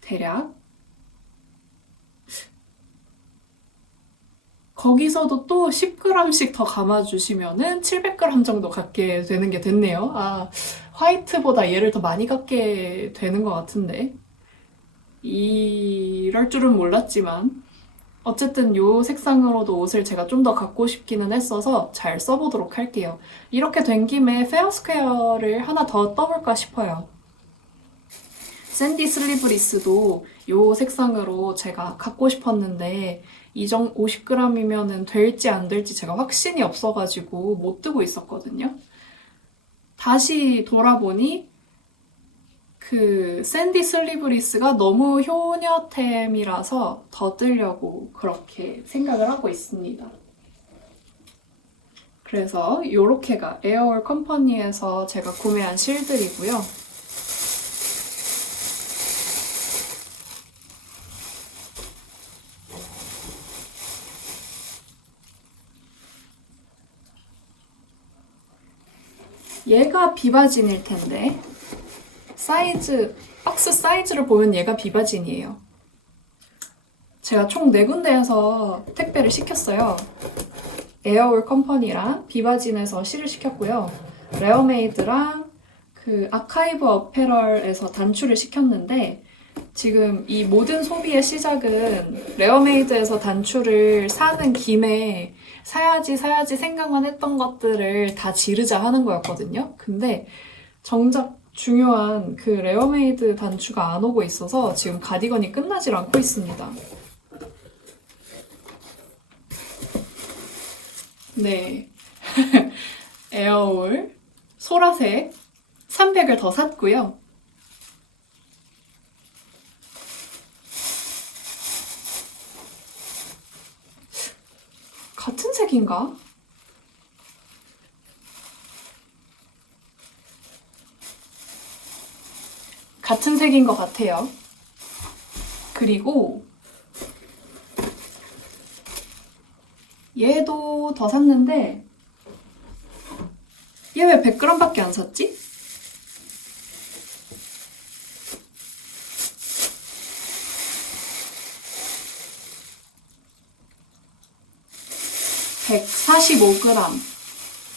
대략 거기서도 또 10g씩 더 감아주시면은 700g 정도 갖게 되는 게 됐네요. 아, 화이트보다 얘를 더 많이 갖게 되는 것 같은데. 이럴 줄은 몰랐지만. 어쨌든 이 색상으로도 옷을 제가 좀 더 갖고 싶기는 했어서 잘 써보도록 할게요. 이렇게 된 김에 페어 스퀘어를 하나 더 떠볼까 싶어요. 샌디 슬리브리스도 이 색상으로 제가 갖고 싶었는데 50g이면 될지 안 될지 제가 확신이 없어가지고 못 뜨고 있었거든요. 다시 돌아보니 그 샌디 슬리브리스가 너무 효녀템이라서 더 뜨려고 그렇게 생각을 하고 있습니다. 그래서 요렇게가 에어올 컴퍼니에서 제가 구매한 실들이고요. 얘가 비바진일 텐데 박스 사이즈를 보면 얘가 비바진이에요. 제가 총 4군데에서 택배를 시켰어요. 에어올 컴퍼니랑 비바진에서 실을 시켰고요. 레어메이드랑 그 아카이브 어페럴에서 단추를 시켰는데 지금 이 모든 소비의 시작은 레어메이드에서 단추를 사는 김에 사야지 생각만 했던 것들을 다 지르자 하는 거였거든요. 근데 정작 중요한 그 레어메이드 단추가 안 오고 있어서 지금 가디건이 끝나질 않고 있습니다. 네. 에어올 소라색 300을 더 샀고요. 같은 색인가? 같은 색인 것 같아요. 그리고 얘도 더 샀는데 얘 왜 100g밖에 안 샀지? (145g)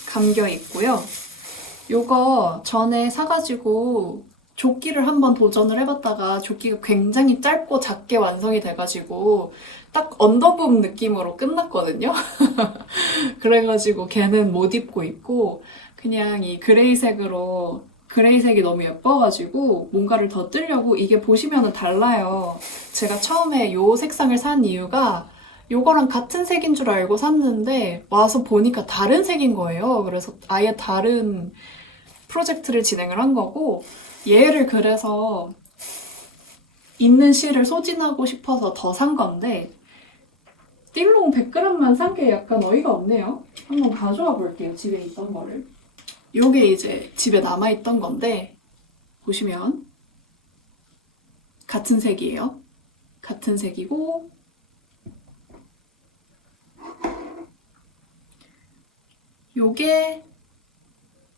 감겨 있고요. 요거 전에 사가지고 조끼를 한번 도전을 해봤다가 조끼가 굉장히 짧고 작게 완성이 돼가지고 딱 언더붐 느낌으로 끝났거든요. 그래가지고 걔는 못 입고 있고 그냥 이 그레이색으로 그레이색이 너무 예뻐가지고 뭔가를 더 뜨려고 이게 보시면은 달라요. 제가 처음에 요 색상을 산 이유가 요거랑 같은 색인 줄 알고 샀는데 와서 보니까 다른 색인 거예요. 그래서 아예 다른 프로젝트를 진행을 한 거고 얘를 그래서 있는 실을 소진하고 싶어서 더 산 건데 띵롱 100g만 산 게 약간 어이가 없네요. 한번 가져와 볼게요. 집에 있던 거를. 요게 이제 집에 남아있던 건데 보시면 같은 색이에요. 같은 색이고 요게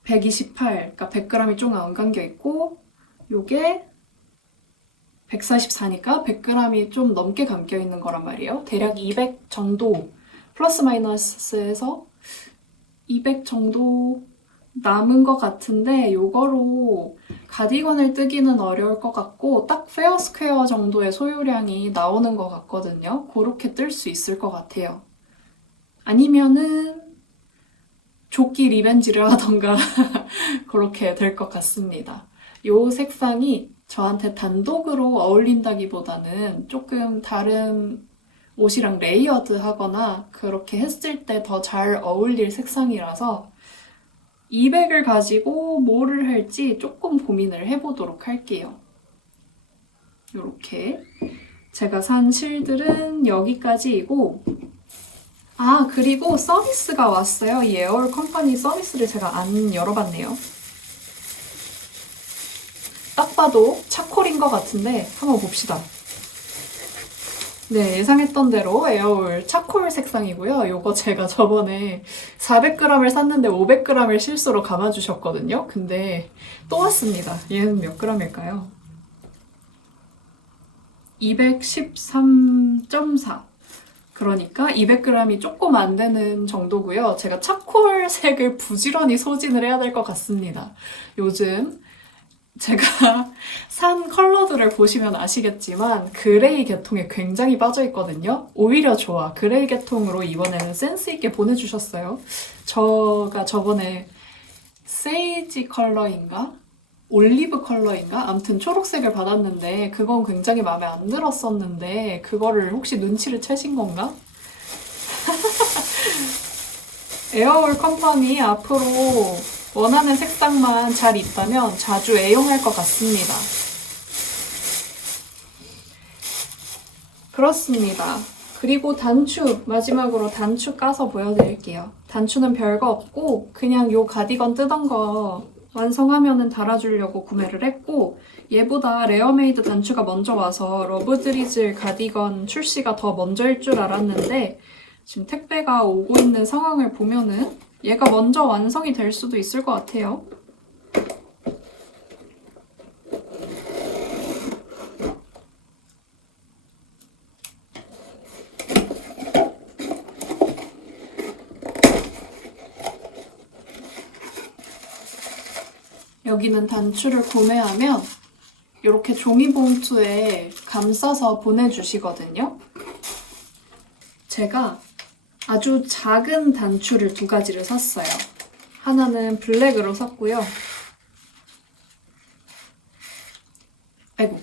128, 그러니까 100g이 좀 안 감겨 있고 요게 144니까 100g이 좀 넘게 감겨 있는 거란 말이에요. 대략 200 정도 플러스 마이너스에서 200 정도 남은 것 같은데 요거로 가디건을 뜨기는 어려울 것 같고 딱 페어 스퀘어 정도의 소요량이 나오는 것 같거든요. 그렇게 뜰 수 있을 것 같아요. 아니면은 조끼 리벤지를 하던가 그렇게 될 것 같습니다. 요 색상이 저한테 단독으로 어울린다기보다는 조금 다른 옷이랑 레이어드 하거나 그렇게 했을 때 더 잘 어울릴 색상이라서 200을 가지고 뭐를 할지 조금 고민을 해보도록 할게요. 이렇게 제가 산 실들은 여기까지이고 아 그리고 서비스가 왔어요. 이 에어올 컴퍼니 서비스를 제가 안 열어봤네요. 딱 봐도 차콜인 것 같은데 한번 봅시다. 네, 예상했던 대로 에어울 차콜 색상이고요. 요거 제가 저번에 400g을 샀는데 500g을 실수로 감아주셨거든요. 근데 또 왔습니다. 얘는 몇 g일까요? 213.4. 그러니까 200g이 조금 안 되는 정도고요. 제가 차콜색을 부지런히 소진을 해야 될 것 같습니다. 요즘 제가 산 컬러들을 보시면 아시겠지만 그레이 계통에 굉장히 빠져 있거든요. 오히려 좋아. 그레이 계통으로 이번에는 센스 있게 보내주셨어요. 제가 저번에 세이지 컬러인가? 올리브 컬러인가? 아무튼 초록색을 받았는데 그건 굉장히 마음에 안 들었었는데 그거를 혹시 눈치를 채신 건가? 에어올 컴퍼니 앞으로 원하는 색상만 잘 있다면 자주 애용할 것 같습니다. 그렇습니다. 그리고 단추, 마지막으로 단추 까서 보여드릴게요. 단추는 별거 없고 그냥 요 가디건 뜨던 거 완성하면은 달아주려고 구매를 했고 얘보다 레어메이드 단추가 먼저 와서 러브드리즐 가디건 출시가 더 먼저일 줄 알았는데 지금 택배가 오고 있는 상황을 보면은 얘가 먼저 완성이 될 수도 있을 것 같아요. 여기는 단추를 구매하면 이렇게 종이 봉투에 감싸서 보내주시거든요. 제가 아주 작은 단추를 2가지를 샀어요. 하나는 블랙으로 샀고요. 아이고.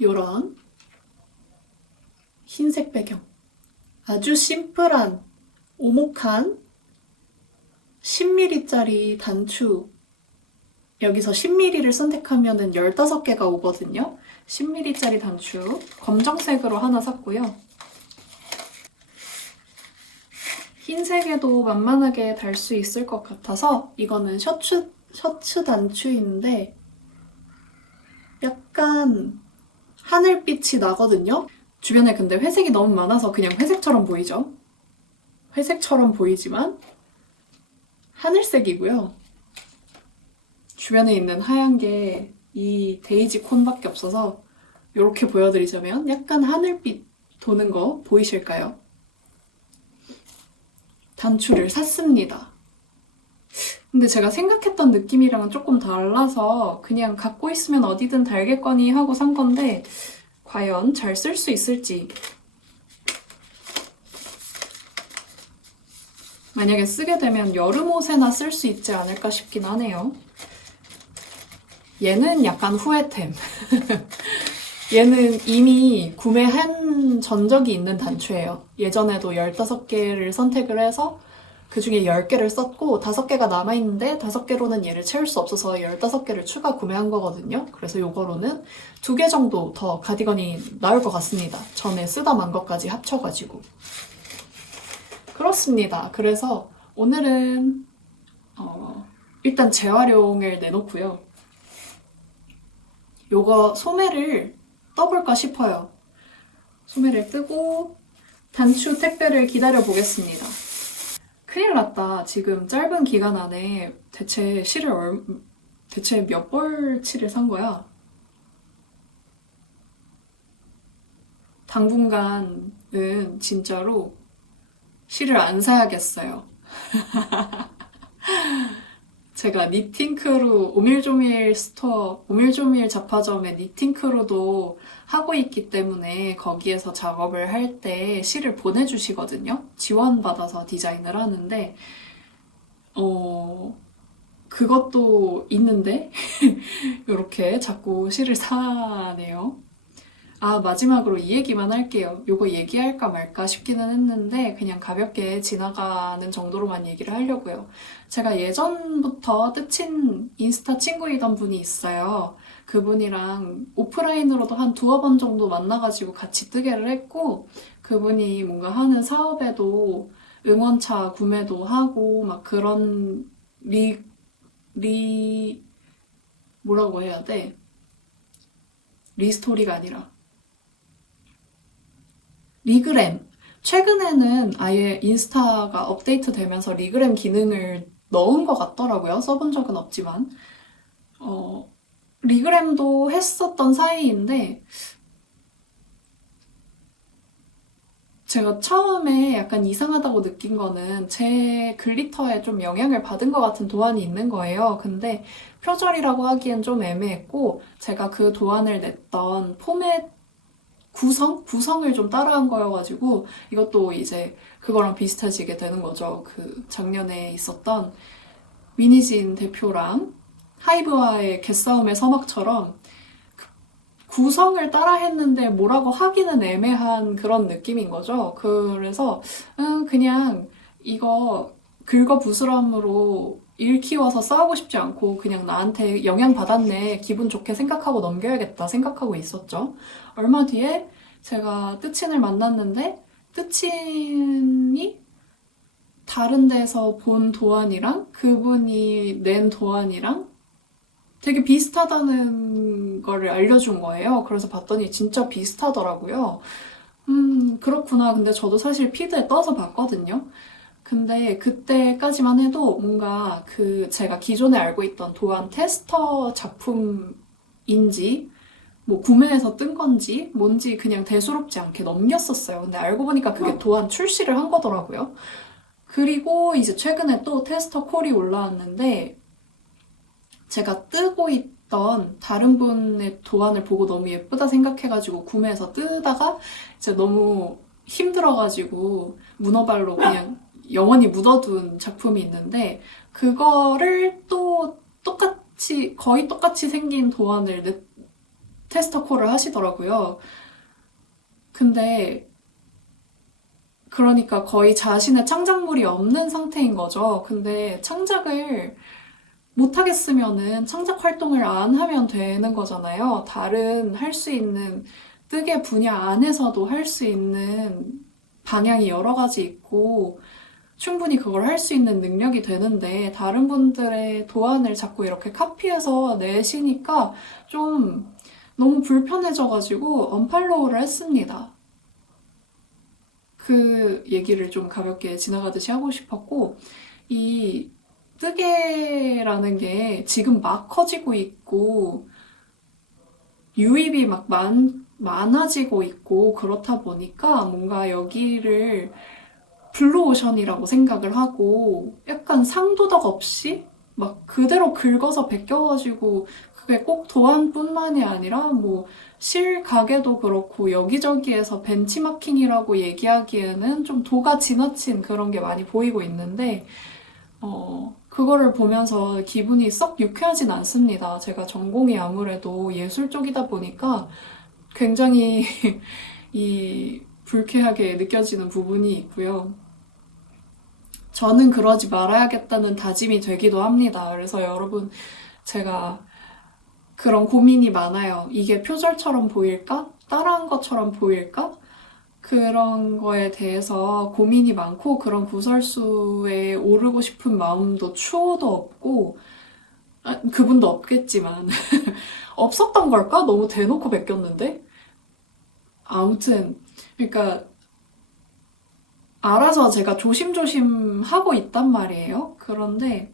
요런 흰색 배경. 아주 심플한 오목한 10mm짜리 단추. 여기서 10mm를 선택하면 15개가 오거든요. 10mm짜리 단추 검정색으로 하나 샀고요. 흰색에도 만만하게 달 수 있을 것 같아서 이거는 셔츠 단추인데 약간 하늘빛이 나거든요. 주변에 근데 회색이 너무 많아서 그냥 회색처럼 보이죠? 회색처럼 보이지만 하늘색이고요. 주변에 있는 하얀 게 이 데이지 콘밖에 없어서 이렇게 보여드리자면 약간 하늘빛 도는 거 보이실까요? 단추를 샀습니다. 근데 제가 생각했던 느낌이랑은 조금 달라서 그냥 갖고 있으면 어디든 달겠거니 하고 산 건데 과연 잘 쓸 수 있을지 만약에 쓰게 되면 여름 옷에나 쓸 수 있지 않을까 싶긴 하네요. 얘는 약간 후회템. 얘는 이미 구매한 전적이 있는 단추예요. 예전에도 15개를 선택을 해서 그 중에 10개를 썼고 5개가 남아있는데 5개로는 얘를 채울 수 없어서 15개를 추가 구매한 거거든요. 그래서 요거로는 2개 정도 더 가디건이 나올 것 같습니다. 전에 쓰다 만 것까지 합쳐가지고. 그렇습니다. 그래서 오늘은 일단 재활용을 내놓고요. 요거 소매를 떠볼까 싶어요. 소매를 뜨고 단추 택배를 기다려 보겠습니다. 큰일 났다. 지금 짧은 기간 안에 대체 몇 벌치를 산 거야? 당분간은 진짜로 실을 안 사야겠어요. 제가 니팅크루 오밀조밀 스토어, 오밀조밀 잡화점의 니팅크루도 하고 있기 때문에 거기에서 작업을 할 때 실을 보내주시거든요. 지원받아서 디자인을 하는데 그것도 있는데 이렇게 자꾸 실을 사네요. 아, 마지막으로 이 얘기만 할게요. 요거 얘기할까 말까 싶기는 했는데 그냥 가볍게 지나가는 정도로만 얘기를 하려고요. 제가 예전부터 뜻친 인스타 친구이던 분이 있어요. 그분이랑 오프라인으로도 한 2번 정도 만나가지고 같이 뜨개를 했고 그분이 뭔가 하는 사업에도 응원차 구매도 하고 막 그런 뭐라고 해야 돼? 리스토리가 아니라. 리그램. 최근에는 아예 인스타가 업데이트 되면서 리그램 기능을 넣은 것 같더라고요. 써본 적은 없지만. 리그램도 했었던 사이인데, 제가 처음에 약간 이상하다고 느낀 거는 제 글리터에 좀 영향을 받은 것 같은 도안이 있는 거예요. 근데 표절이라고 하기엔 좀 애매했고, 제가 그 도안을 냈던 포맷 구성을 좀 따라한 거여가지고, 이것도 이제 그거랑 비슷해지게 되는 거죠. 그 작년에 있었던 미니진 대표랑 하이브와의 개싸움의 서막처럼 구성을 따라 했는데 뭐라고 하기는 애매한 그런 느낌인 거죠. 그래서 그냥 이거 긁어부스럼으로 일키워서 싸우고 싶지 않고 그냥 나한테 영향받았네, 기분 좋게 생각하고 넘겨야겠다 생각하고 있었죠. 얼마 뒤에 제가 뜨친을 만났는데 뜨친이 다른 데서 본 도안이랑 그분이 낸 도안이랑 되게 비슷하다는 거를 알려준 거예요. 그래서 봤더니 진짜 비슷하더라고요. 그렇구나. 근데 저도 사실 피드에 떠서 봤거든요. 근데 그때까지만 해도 뭔가 그 제가 기존에 알고 있던 도안 테스터 작품인지 뭐 구매해서 뜬 건지 뭔지 그냥 대수롭지 않게 넘겼었어요. 근데 알고 보니까 그게 도안 출시를 한 거더라고요. 그리고 이제 최근에 또 테스터 콜이 올라왔는데 제가 뜨고 있던 다른 분의 도안을 보고 너무 예쁘다 생각해가지고 구매해서 뜨다가 이제 너무 힘들어가지고 문어발로 그냥 영원히 묻어둔 작품이 있는데 그거를 또 똑같이 거의 똑같이 생긴 도안을 테스터 콜을 하시더라고요. 근데 그러니까 거의 자신의 창작물이 없는 상태인 거죠. 근데 창작을 못하겠으면은 창작 활동을 안 하면 되는 거잖아요. 다른 할 수 있는 뜨개 분야 안에서도 할 수 있는 방향이 여러 가지 있고 충분히 그걸 할 수 있는 능력이 되는데 다른 분들의 도안을 자꾸 이렇게 카피해서 내시니까 좀 너무 불편해져가지고 언팔로우를 했습니다. 그 얘기를 좀 가볍게 지나가듯이 하고 싶었고, 이 뜨개라는 게 지금 막 커지고 있고, 유입이 막 많아지고 있고, 그렇다 보니까 뭔가 여기를 블루오션이라고 생각을 하고, 약간 상도덕 없이 막 그대로 긁어서 베껴가지고, 그게 꼭 도안뿐만이 아니라 뭐 실 가게도 그렇고 여기저기에서 벤치마킹이라고 얘기하기에는 좀 도가 지나친 그런 게 많이 보이고 있는데 그거를 보면서 기분이 썩 유쾌하진 않습니다. 제가 전공이 아무래도 예술 쪽이다 보니까 굉장히 이 불쾌하게 느껴지는 부분이 있고요. 저는 그러지 말아야겠다는 다짐이 되기도 합니다. 그래서 여러분, 제가 그런 고민이 많아요. 이게 표절처럼 보일까? 따라한 것처럼 보일까? 그런 거에 대해서 고민이 많고 그런 구설수에 오르고 싶은 마음도 추호도 없고 그분도 없겠지만 없었던 걸까? 너무 대놓고 베꼈는데? 아무튼 그러니까 알아서 제가 조심조심 하고 있단 말이에요. 그런데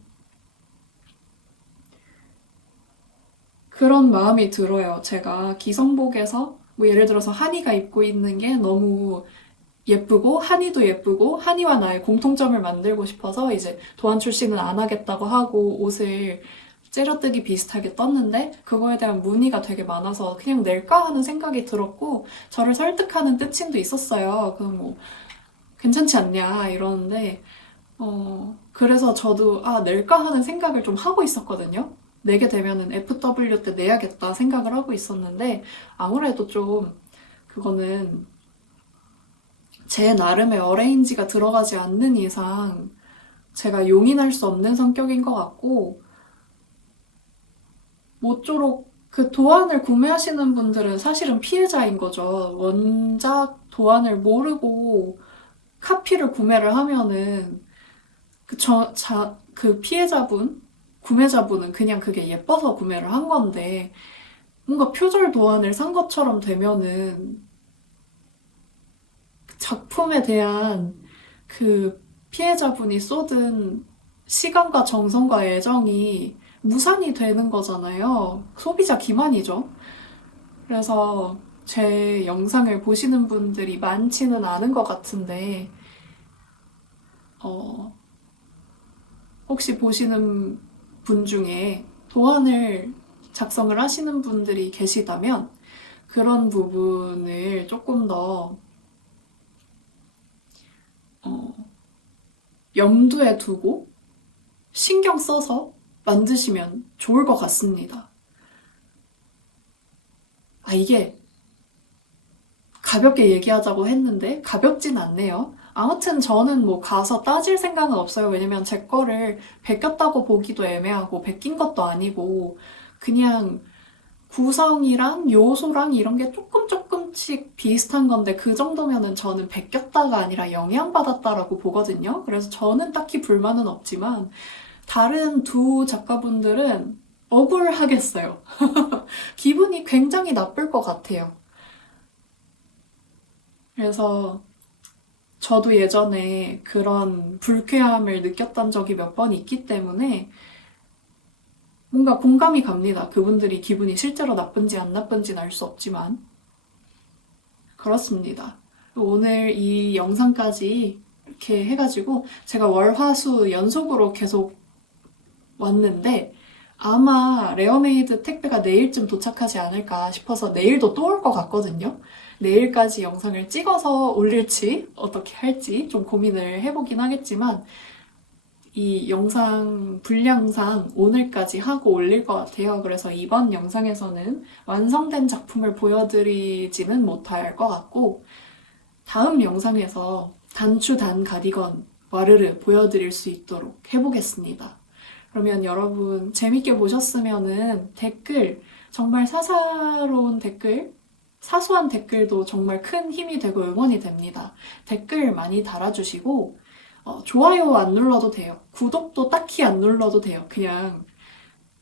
그런 마음이 들어요. 제가 기성복에서 뭐 예를 들어서 한이가 입고 있는 게 너무 예쁘고 한이도 예쁘고 한이와 나의 공통점을 만들고 싶어서 이제 도안 출시는 안 하겠다고 하고 옷을 째려뜨기 비슷하게 떴는데 그거에 대한 문의가 되게 많아서 그냥 낼까 하는 생각이 들었고 저를 설득하는 뜨친도 있었어요. 그럼 뭐 괜찮지 않냐 이러는데 그래서 저도 낼까 하는 생각을 좀 하고 있었거든요. 내게 되면은 FW 때 내야겠다 생각을 하고 있었는데 아무래도 좀 그거는 제 나름의 어레인지가 들어가지 않는 이상 제가 용인할 수 없는 성격인 것 같고 모쪼록 그 도안을 구매하시는 분들은 사실은 피해자인 거죠. 원작 도안을 모르고 카피를 구매를 하면은 그 피해자분, 구매자분은 그냥 그게 예뻐서 구매를 한 건데 뭔가 표절 도안을 산 것처럼 되면은 작품에 대한 그 피해자분이 쏟은 시간과 정성과 애정이 무산이 되는 거잖아요. 소비자 기만이죠. 그래서 제 영상을 보시는 분들이 많지는 않은 것 같은데, 어, 혹시 보시는 분 중에 도안을 작성을 하시는 분들이 계시다면 그런 부분을 조금 더 염두에 두고 신경 써서 만드시면 좋을 것 같습니다. 이게 가볍게 얘기하자고 했는데 가볍진 않네요. 아무튼 저는 뭐 가서 따질 생각은 없어요. 왜냐면 제 거를 베꼈다고 보기도 애매하고 베낀 것도 아니고 그냥 구성이랑 요소랑 이런 게 조금씩 비슷한 건데 그 정도면은 저는 베꼈다가 아니라 영향받았다라고 보거든요. 그래서 저는 딱히 불만은 없지만 다른 두 작가분들은 억울하겠어요. 기분이 굉장히 나쁠 것 같아요. 그래서 저도 예전에 그런 불쾌함을 느꼈던 적이 몇 번 있기 때문에 뭔가 공감이 갑니다. 그분들이 기분이 실제로 나쁜지 안 나쁜지는 알 수 없지만. 그렇습니다. 오늘 이 영상까지 이렇게 해가지고 제가 월, 화, 수 연속으로 계속 왔는데 아마 레어메이드 택배가 내일쯤 도착하지 않을까 싶어서 내일도 또 올 것 같거든요. 내일까지 영상을 찍어서 올릴지 어떻게 할지 좀 고민을 해보긴 하겠지만 이 영상 분량상 오늘까지 하고 올릴 것 같아요. 그래서 이번 영상에서는 완성된 작품을 보여드리지는 못할 것 같고 다음 영상에서 단추 단 가디건 와르르 보여드릴 수 있도록 해보겠습니다. 그러면 여러분 재밌게 보셨으면은 댓글, 정말 사사로운 댓글, 사소한 댓글도 정말 큰 힘이 되고 응원이 됩니다. 댓글 많이 달아주시고 좋아요 안 눌러도 돼요. 구독도 딱히 안 눌러도 돼요. 그냥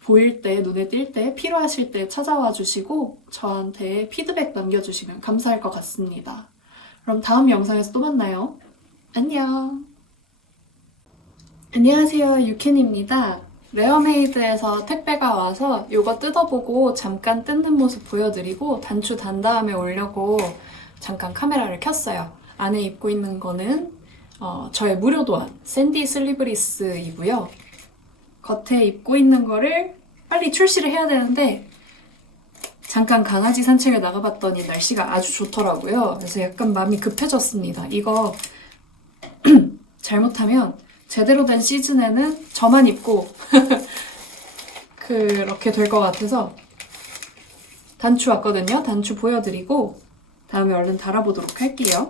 보일 때, 눈에 띌 때, 필요하실 때 찾아와 주시고 저한테 피드백 남겨주시면 감사할 것 같습니다. 그럼 다음 영상에서 또 만나요. 안녕. 안녕하세요, 유캔입니다. 레어메이드에서 택배가 와서 이거 뜯어보고 잠깐 뜯는 모습 보여드리고 단추 단 다음에 오려고 잠깐 카메라를 켰어요. 안에 입고 있는 거는 저의 무료 도안 샌디 슬리브리스이고요. 겉에 입고 있는 거를 빨리 출시를 해야 되는데 잠깐 강아지 산책을 나가봤더니 날씨가 아주 좋더라고요. 그래서 약간 마음이 급해졌습니다. 이거 잘못하면 제대로 된 시즌에는 저만 입고 그렇게 될 것 같아서 단추 왔거든요. 단추 보여드리고 다음에 얼른 달아보도록 할게요.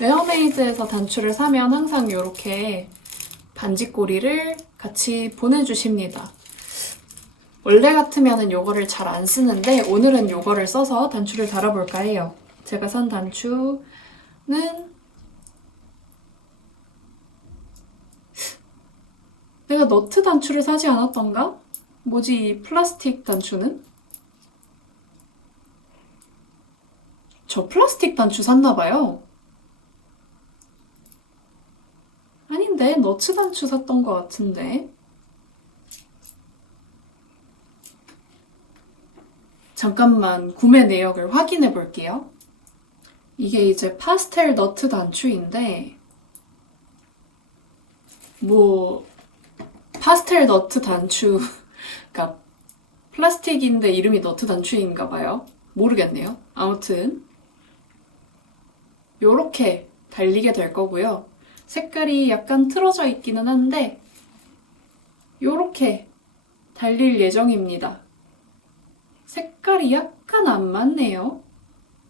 레어메이드에서 단추를 사면 항상 이렇게 반지꼬리를 같이 보내주십니다. 원래 같으면 이거를 잘 안 쓰는데 오늘은 이거를 써서 단추를 달아볼까 해요. 제가 산 단추는 내가 너트 단추를 사지 않았던가? 뭐지 이 플라스틱 단추는? 저 플라스틱 단추 샀나봐요. 아닌데 너츠 단추 샀던 것 같은데. 잠깐만 구매 내역을 확인해 볼게요. 이게 이제 파스텔 너트 단추인데 뭐 파스텔 너트 단추 그러니까 플라스틱인데 이름이 너트 단추인가 봐요. 모르겠네요. 아무튼 요렇게 달리게 될 거고요. 색깔이 약간 틀어져 있기는 한데 요렇게 달릴 예정입니다. 색깔이 약간 안 맞네요.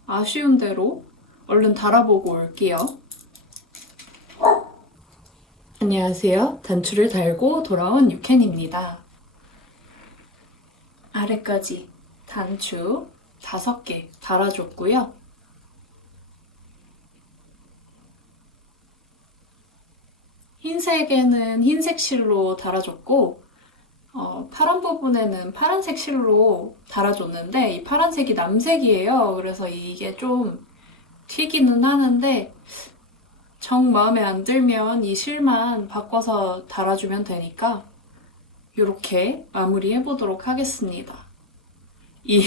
아쉬운 대로 얼른 달아보고 올게요. 안녕하세요. 단추를 달고 돌아온 유캔입니다. 아래까지 단추 5개 달아줬고요. 흰색에는 흰색 실로 달아줬고, 파란 부분에는 파란색 실로 달아줬는데, 이 파란색이 남색이에요. 그래서 이게 좀 튀기는 하는데, 정 마음에 안 들면 이 실만 바꿔서 달아주면 되니까, 이렇게 마무리해보도록 하겠습니다. 이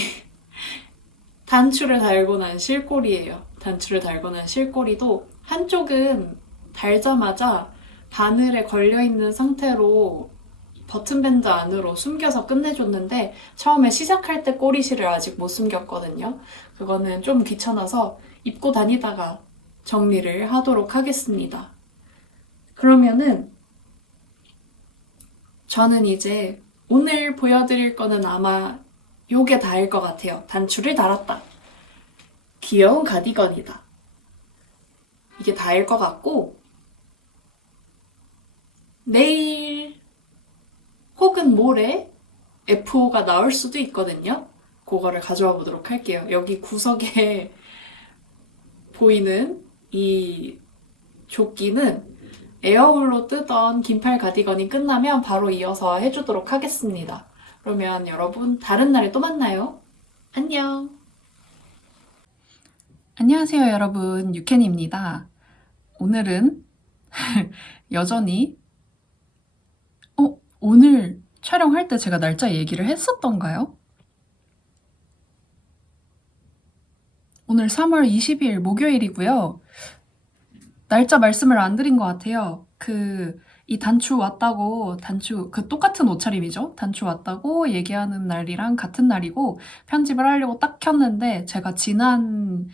단추를 달고 난 실꼬리예요. 단추를 달고 난 실꼬리도 한쪽은 달자마자 바늘에 걸려있는 상태로 버튼밴드 안으로 숨겨서 끝내줬는데 처음에 시작할 때 꼬리실을 아직 못 숨겼거든요. 그거는 좀 귀찮아서 입고 다니다가 정리를 하도록 하겠습니다. 그러면은 저는 이제 오늘 보여드릴 거는 아마 요게 다일 것 같아요. 단추를 달았다. 귀여운 가디건이다. 이게 다일 것 같고 내일 혹은 모레 F5가 나올 수도 있거든요. 그거를 가져와 보도록 할게요. 여기 구석에 보이는 이 조끼는 에어울로 뜨던 긴팔 가디건이 끝나면 바로 이어서 해주도록 하겠습니다. 그러면 여러분 다른 날에 또 만나요. 안녕. 안녕하세요 여러분, 유캔입니다. 오늘은 여전히 오늘 촬영할 때 제가 날짜 얘기를 했었던가요? 오늘 3월 20일 목요일이고요. 날짜 말씀을 안 드린 것 같아요. 이 단추 왔다고, 똑같은 옷차림이죠? 단추 왔다고 얘기하는 날이랑 같은 날이고, 편집을 하려고 딱 켰는데, 제가 지난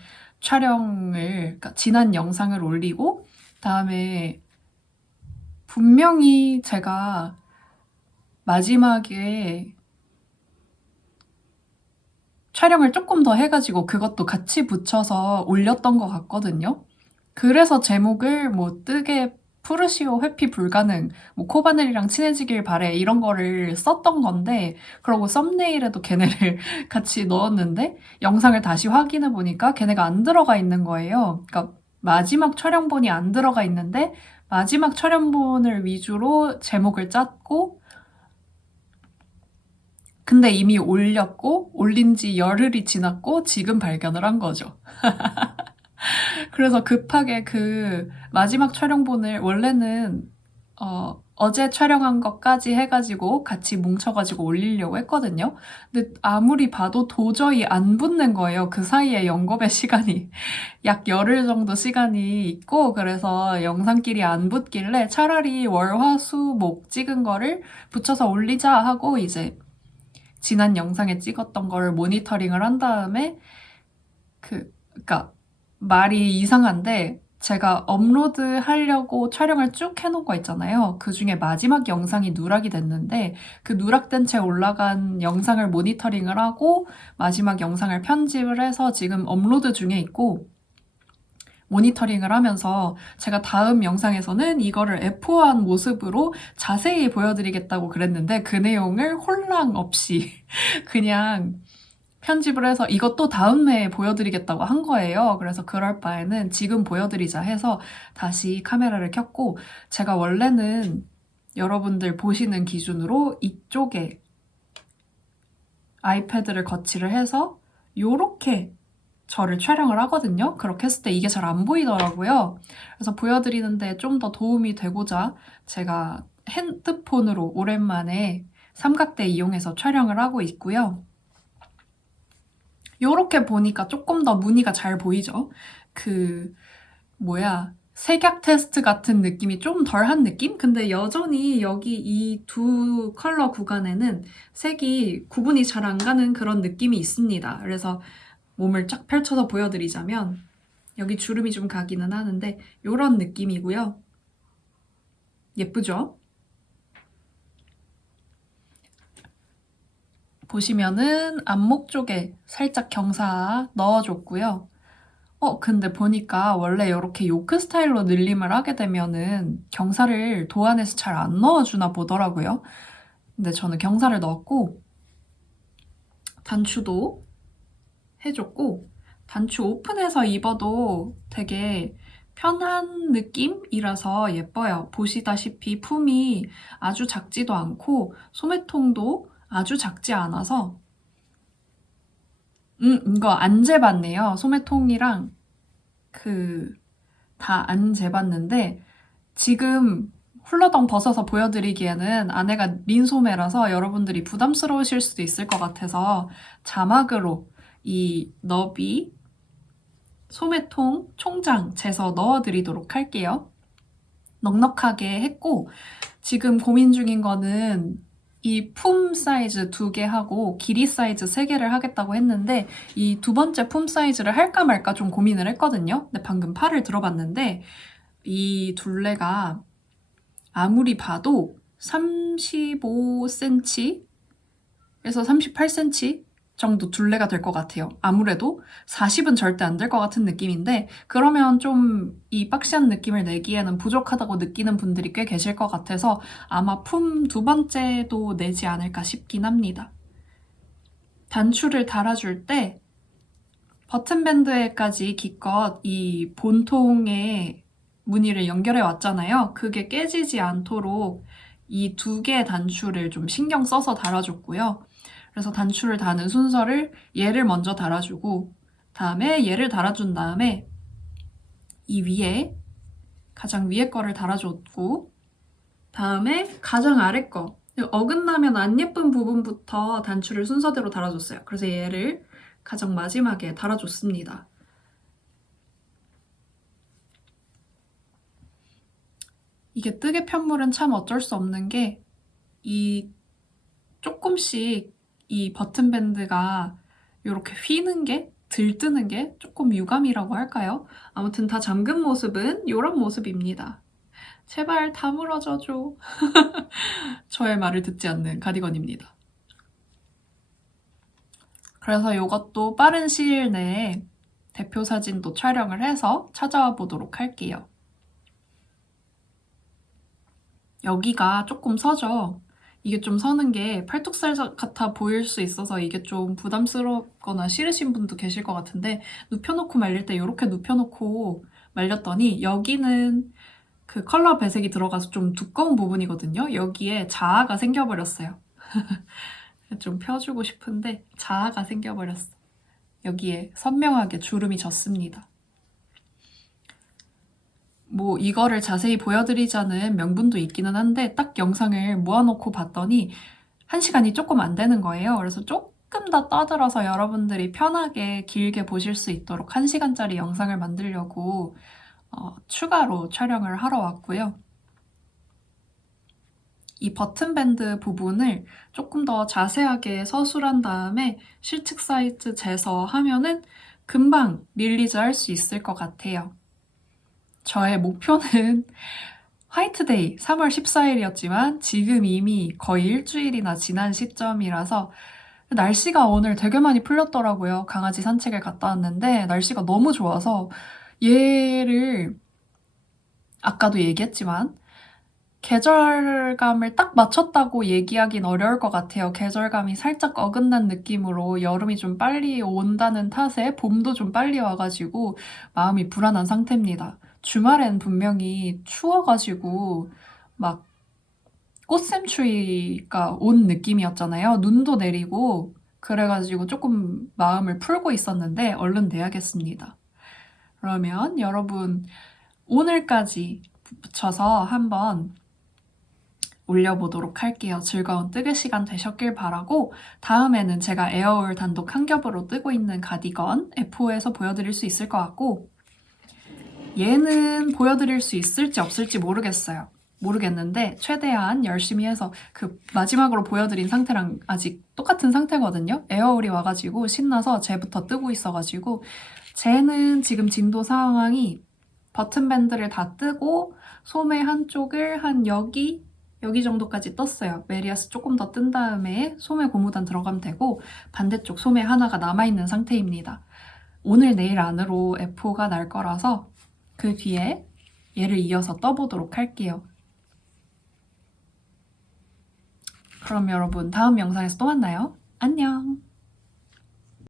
영상을 올리고, 다음에 분명히 제가 마지막에 촬영을 조금 더 해가지고 그것도 같이 붙여서 올렸던 것 같거든요. 그래서 제목을 뜨게 푸르시오 회피 불가능, 코바늘이랑 친해지길 바래 이런 거를 썼던 건데, 그러고 썸네일에도 걔네를 같이 넣었는데 영상을 다시 확인해 보니까 걔네가 안 들어가 있는 거예요. 그러니까 마지막 촬영본이 안 들어가 있는데 마지막 촬영본을 위주로 제목을 짰고, 근데 이미 올린 지 열흘이 지났고 지금 발견을 한 거죠. 그래서 급하게 마지막 촬영본을 원래는 어제 촬영한 것까지 해가지고 같이 뭉쳐가지고 올리려고 했거든요. 근데 아무리 봐도 도저히 안 붙는 거예요. 그 사이에 영겁의 시간이 약 열흘 정도 시간이 있고, 그래서 영상끼리 안 붙길래 차라리 월, 화, 수, 목 찍은 거를 붙여서 올리자 하고 이제 지난 영상에 찍었던 거를 모니터링을 한 다음에 그러니까 말이 이상한데 제가 업로드 하려고 촬영을 쭉 해놓은 거 있잖아요. 그 중에 마지막 영상이 누락이 됐는데 그 누락된 채 올라간 영상을 모니터링을 하고 마지막 영상을 편집을 해서 지금 업로드 중에 있고, 모니터링을 하면서 제가 다음 영상에서는 이거를 F1 모습으로 자세히 보여드리겠다고 그랬는데 그 내용을 홀랑 없이 그냥 편집을 해서 이것도 다음에 보여드리겠다고 한 거예요. 그래서 그럴 바에는 지금 보여드리자 해서 다시 카메라를 켰고, 제가 원래는 여러분들 보시는 기준으로 이쪽에 아이패드를 거치를 해서 요렇게 저를 촬영을 하거든요. 그렇게 했을 때 이게 잘 안 보이더라고요. 그래서 보여드리는데 좀 더 도움이 되고자 제가 핸드폰으로 오랜만에 삼각대 이용해서 촬영을 하고 있고요. 요렇게 보니까 조금 더 무늬가 잘 보이죠? 색약 테스트 같은 느낌이 좀 덜한 느낌? 근데 여전히 여기 이 두 컬러 구간에는 색이 구분이 잘 안 가는 그런 느낌이 있습니다. 그래서 몸을 쫙 펼쳐서 보여드리자면 여기 주름이 좀 가기는 하는데 요런 느낌이고요. 예쁘죠? 보시면은 안목 쪽에 살짝 경사 넣어줬고요. 근데 보니까 원래 이렇게 요크 스타일로 늘림을 하게 되면은 경사를 도안에서 잘 안 넣어주나 보더라고요. 근데 저는 경사를 넣었고, 단추도 해줬고, 단추 오픈해서 입어도 되게 편한 느낌이라서 예뻐요. 보시다시피 품이 아주 작지도 않고 소매통도 아주 작지 않아서 이거 안 재봤네요. 소매통이랑 다 안 재봤는데 지금 훌러덩 벗어서 보여드리기에는 안에가 린소매라서 여러분들이 부담스러우실 수도 있을 것 같아서 자막으로 이 너비 소매통 총장 재서 넣어드리도록 할게요. 넉넉하게 했고 지금 고민 중인 거는 이 품 사이즈 2개 하고 길이 사이즈 3개를 하겠다고 했는데 이 두 번째 품 사이즈를 할까 말까 좀 고민을 했거든요. 근데 방금 팔을 들어봤는데 이 둘레가 아무리 봐도 35cm에서 38cm 정도 둘레가 될 것 같아요. 아무래도 40은 절대 안 될 것 같은 느낌인데 그러면 좀 이 박시한 느낌을 내기에는 부족하다고 느끼는 분들이 꽤 계실 것 같아서 아마 품 두 번째도 내지 않을까 싶긴 합니다. 단추를 달아줄 때 버튼밴드에까지 기껏 이 본통에 무늬를 연결해 왔잖아요. 그게 깨지지 않도록 이 2개의 단추를 좀 신경 써서 달아줬고요. 그래서 단추를 다는 순서를 얘를 먼저 달아주고 다음에 얘를 달아준 다음에 이 위에 가장 위에 거를 달아줬고 다음에 가장 아래 거 어긋나면 안 예쁜 부분부터 단추를 순서대로 달아줬어요. 그래서 얘를 가장 마지막에 달아줬습니다. 이게 뜨개 편물은 참 어쩔 수 없는 게 이 조금씩 이 버튼밴드가 이렇게 휘는 게 들뜨는 게 조금 유감이라고 할까요? 아무튼 다 잠근 모습은 이런 모습입니다. 제발 다 물어줘줘. 저의 말을 듣지 않는 가디건입니다. 그래서 이것도 빠른 시일 내에 대표 사진도 촬영을 해서 찾아와 보도록 할게요. 여기가 조금 서죠? 이게 좀 서는 게 팔뚝살 같아 보일 수 있어서 이게 좀 부담스럽거나 싫으신 분도 계실 것 같은데 눕혀놓고 말릴 때 이렇게 눕혀놓고 말렸더니 여기는 그 컬러 배색이 들어가서 좀 두꺼운 부분이거든요. 여기에 자아가 생겨버렸어요. 좀 펴주고 싶은데 자아가 생겨버렸어. 여기에 선명하게 주름이 졌습니다. 뭐 이거를 자세히 보여드리자는 명분도 있기는 한데 딱 영상을 모아놓고 봤더니 1시간이 조금 안 되는 거예요. 그래서 조금 더 떠들어서 여러분들이 편하게 길게 보실 수 있도록 1시간짜리 영상을 만들려고 추가로 촬영을 하러 왔고요. 이 버튼밴드 부분을 조금 더 자세하게 서술한 다음에 실측 사이즈 재서 하면은 금방 릴리즈 할 수 있을 것 같아요. 저의 목표는 화이트데이 3월 14일이었지만 지금 이미 거의 일주일이나 지난 시점이라서 날씨가 오늘 되게 많이 풀렸더라고요. 강아지 산책을 갔다 왔는데 날씨가 너무 좋아서 얘를 아까도 얘기했지만 계절감을 딱 맞췄다고 얘기하긴 어려울 것 같아요. 계절감이 살짝 어긋난 느낌으로 여름이 좀 빨리 온다는 탓에 봄도 좀 빨리 와가지고 마음이 불안한 상태입니다. 주말엔 분명히 추워가지고 막 꽃샘추위가 온 느낌이었잖아요. 눈도 내리고 그래가지고 조금 마음을 풀고 있었는데 얼른 내야겠습니다. 그러면 여러분 오늘까지 붙여서 한번 올려보도록 할게요. 즐거운 뜨개 시간 되셨길 바라고 다음에는 제가 에어울 단독 한 겹으로 뜨고 있는 가디건 F5에서 보여드릴 수 있을 것 같고 얘는 보여드릴 수 있을지 없을지 모르겠는데 최대한 열심히 해서 그 마지막으로 보여드린 상태랑 아직 똑같은 상태거든요. 에어울이 와가지고 신나서 쟤부터 뜨고 있어가지고 쟤는 지금 진도 상황이 버튼밴드를 다 뜨고 소매 한쪽을 한 여기 정도까지 떴어요. 메리아스 조금 더 뜬 다음에 소매 고무단 들어가면 되고 반대쪽 소매 하나가 남아있는 상태입니다. 오늘 내일 안으로 F5가 날 거라서 그 뒤에 얘를 이어서 떠보도록 할게요. 그럼 여러분 다음 영상에서 또 만나요. 안녕!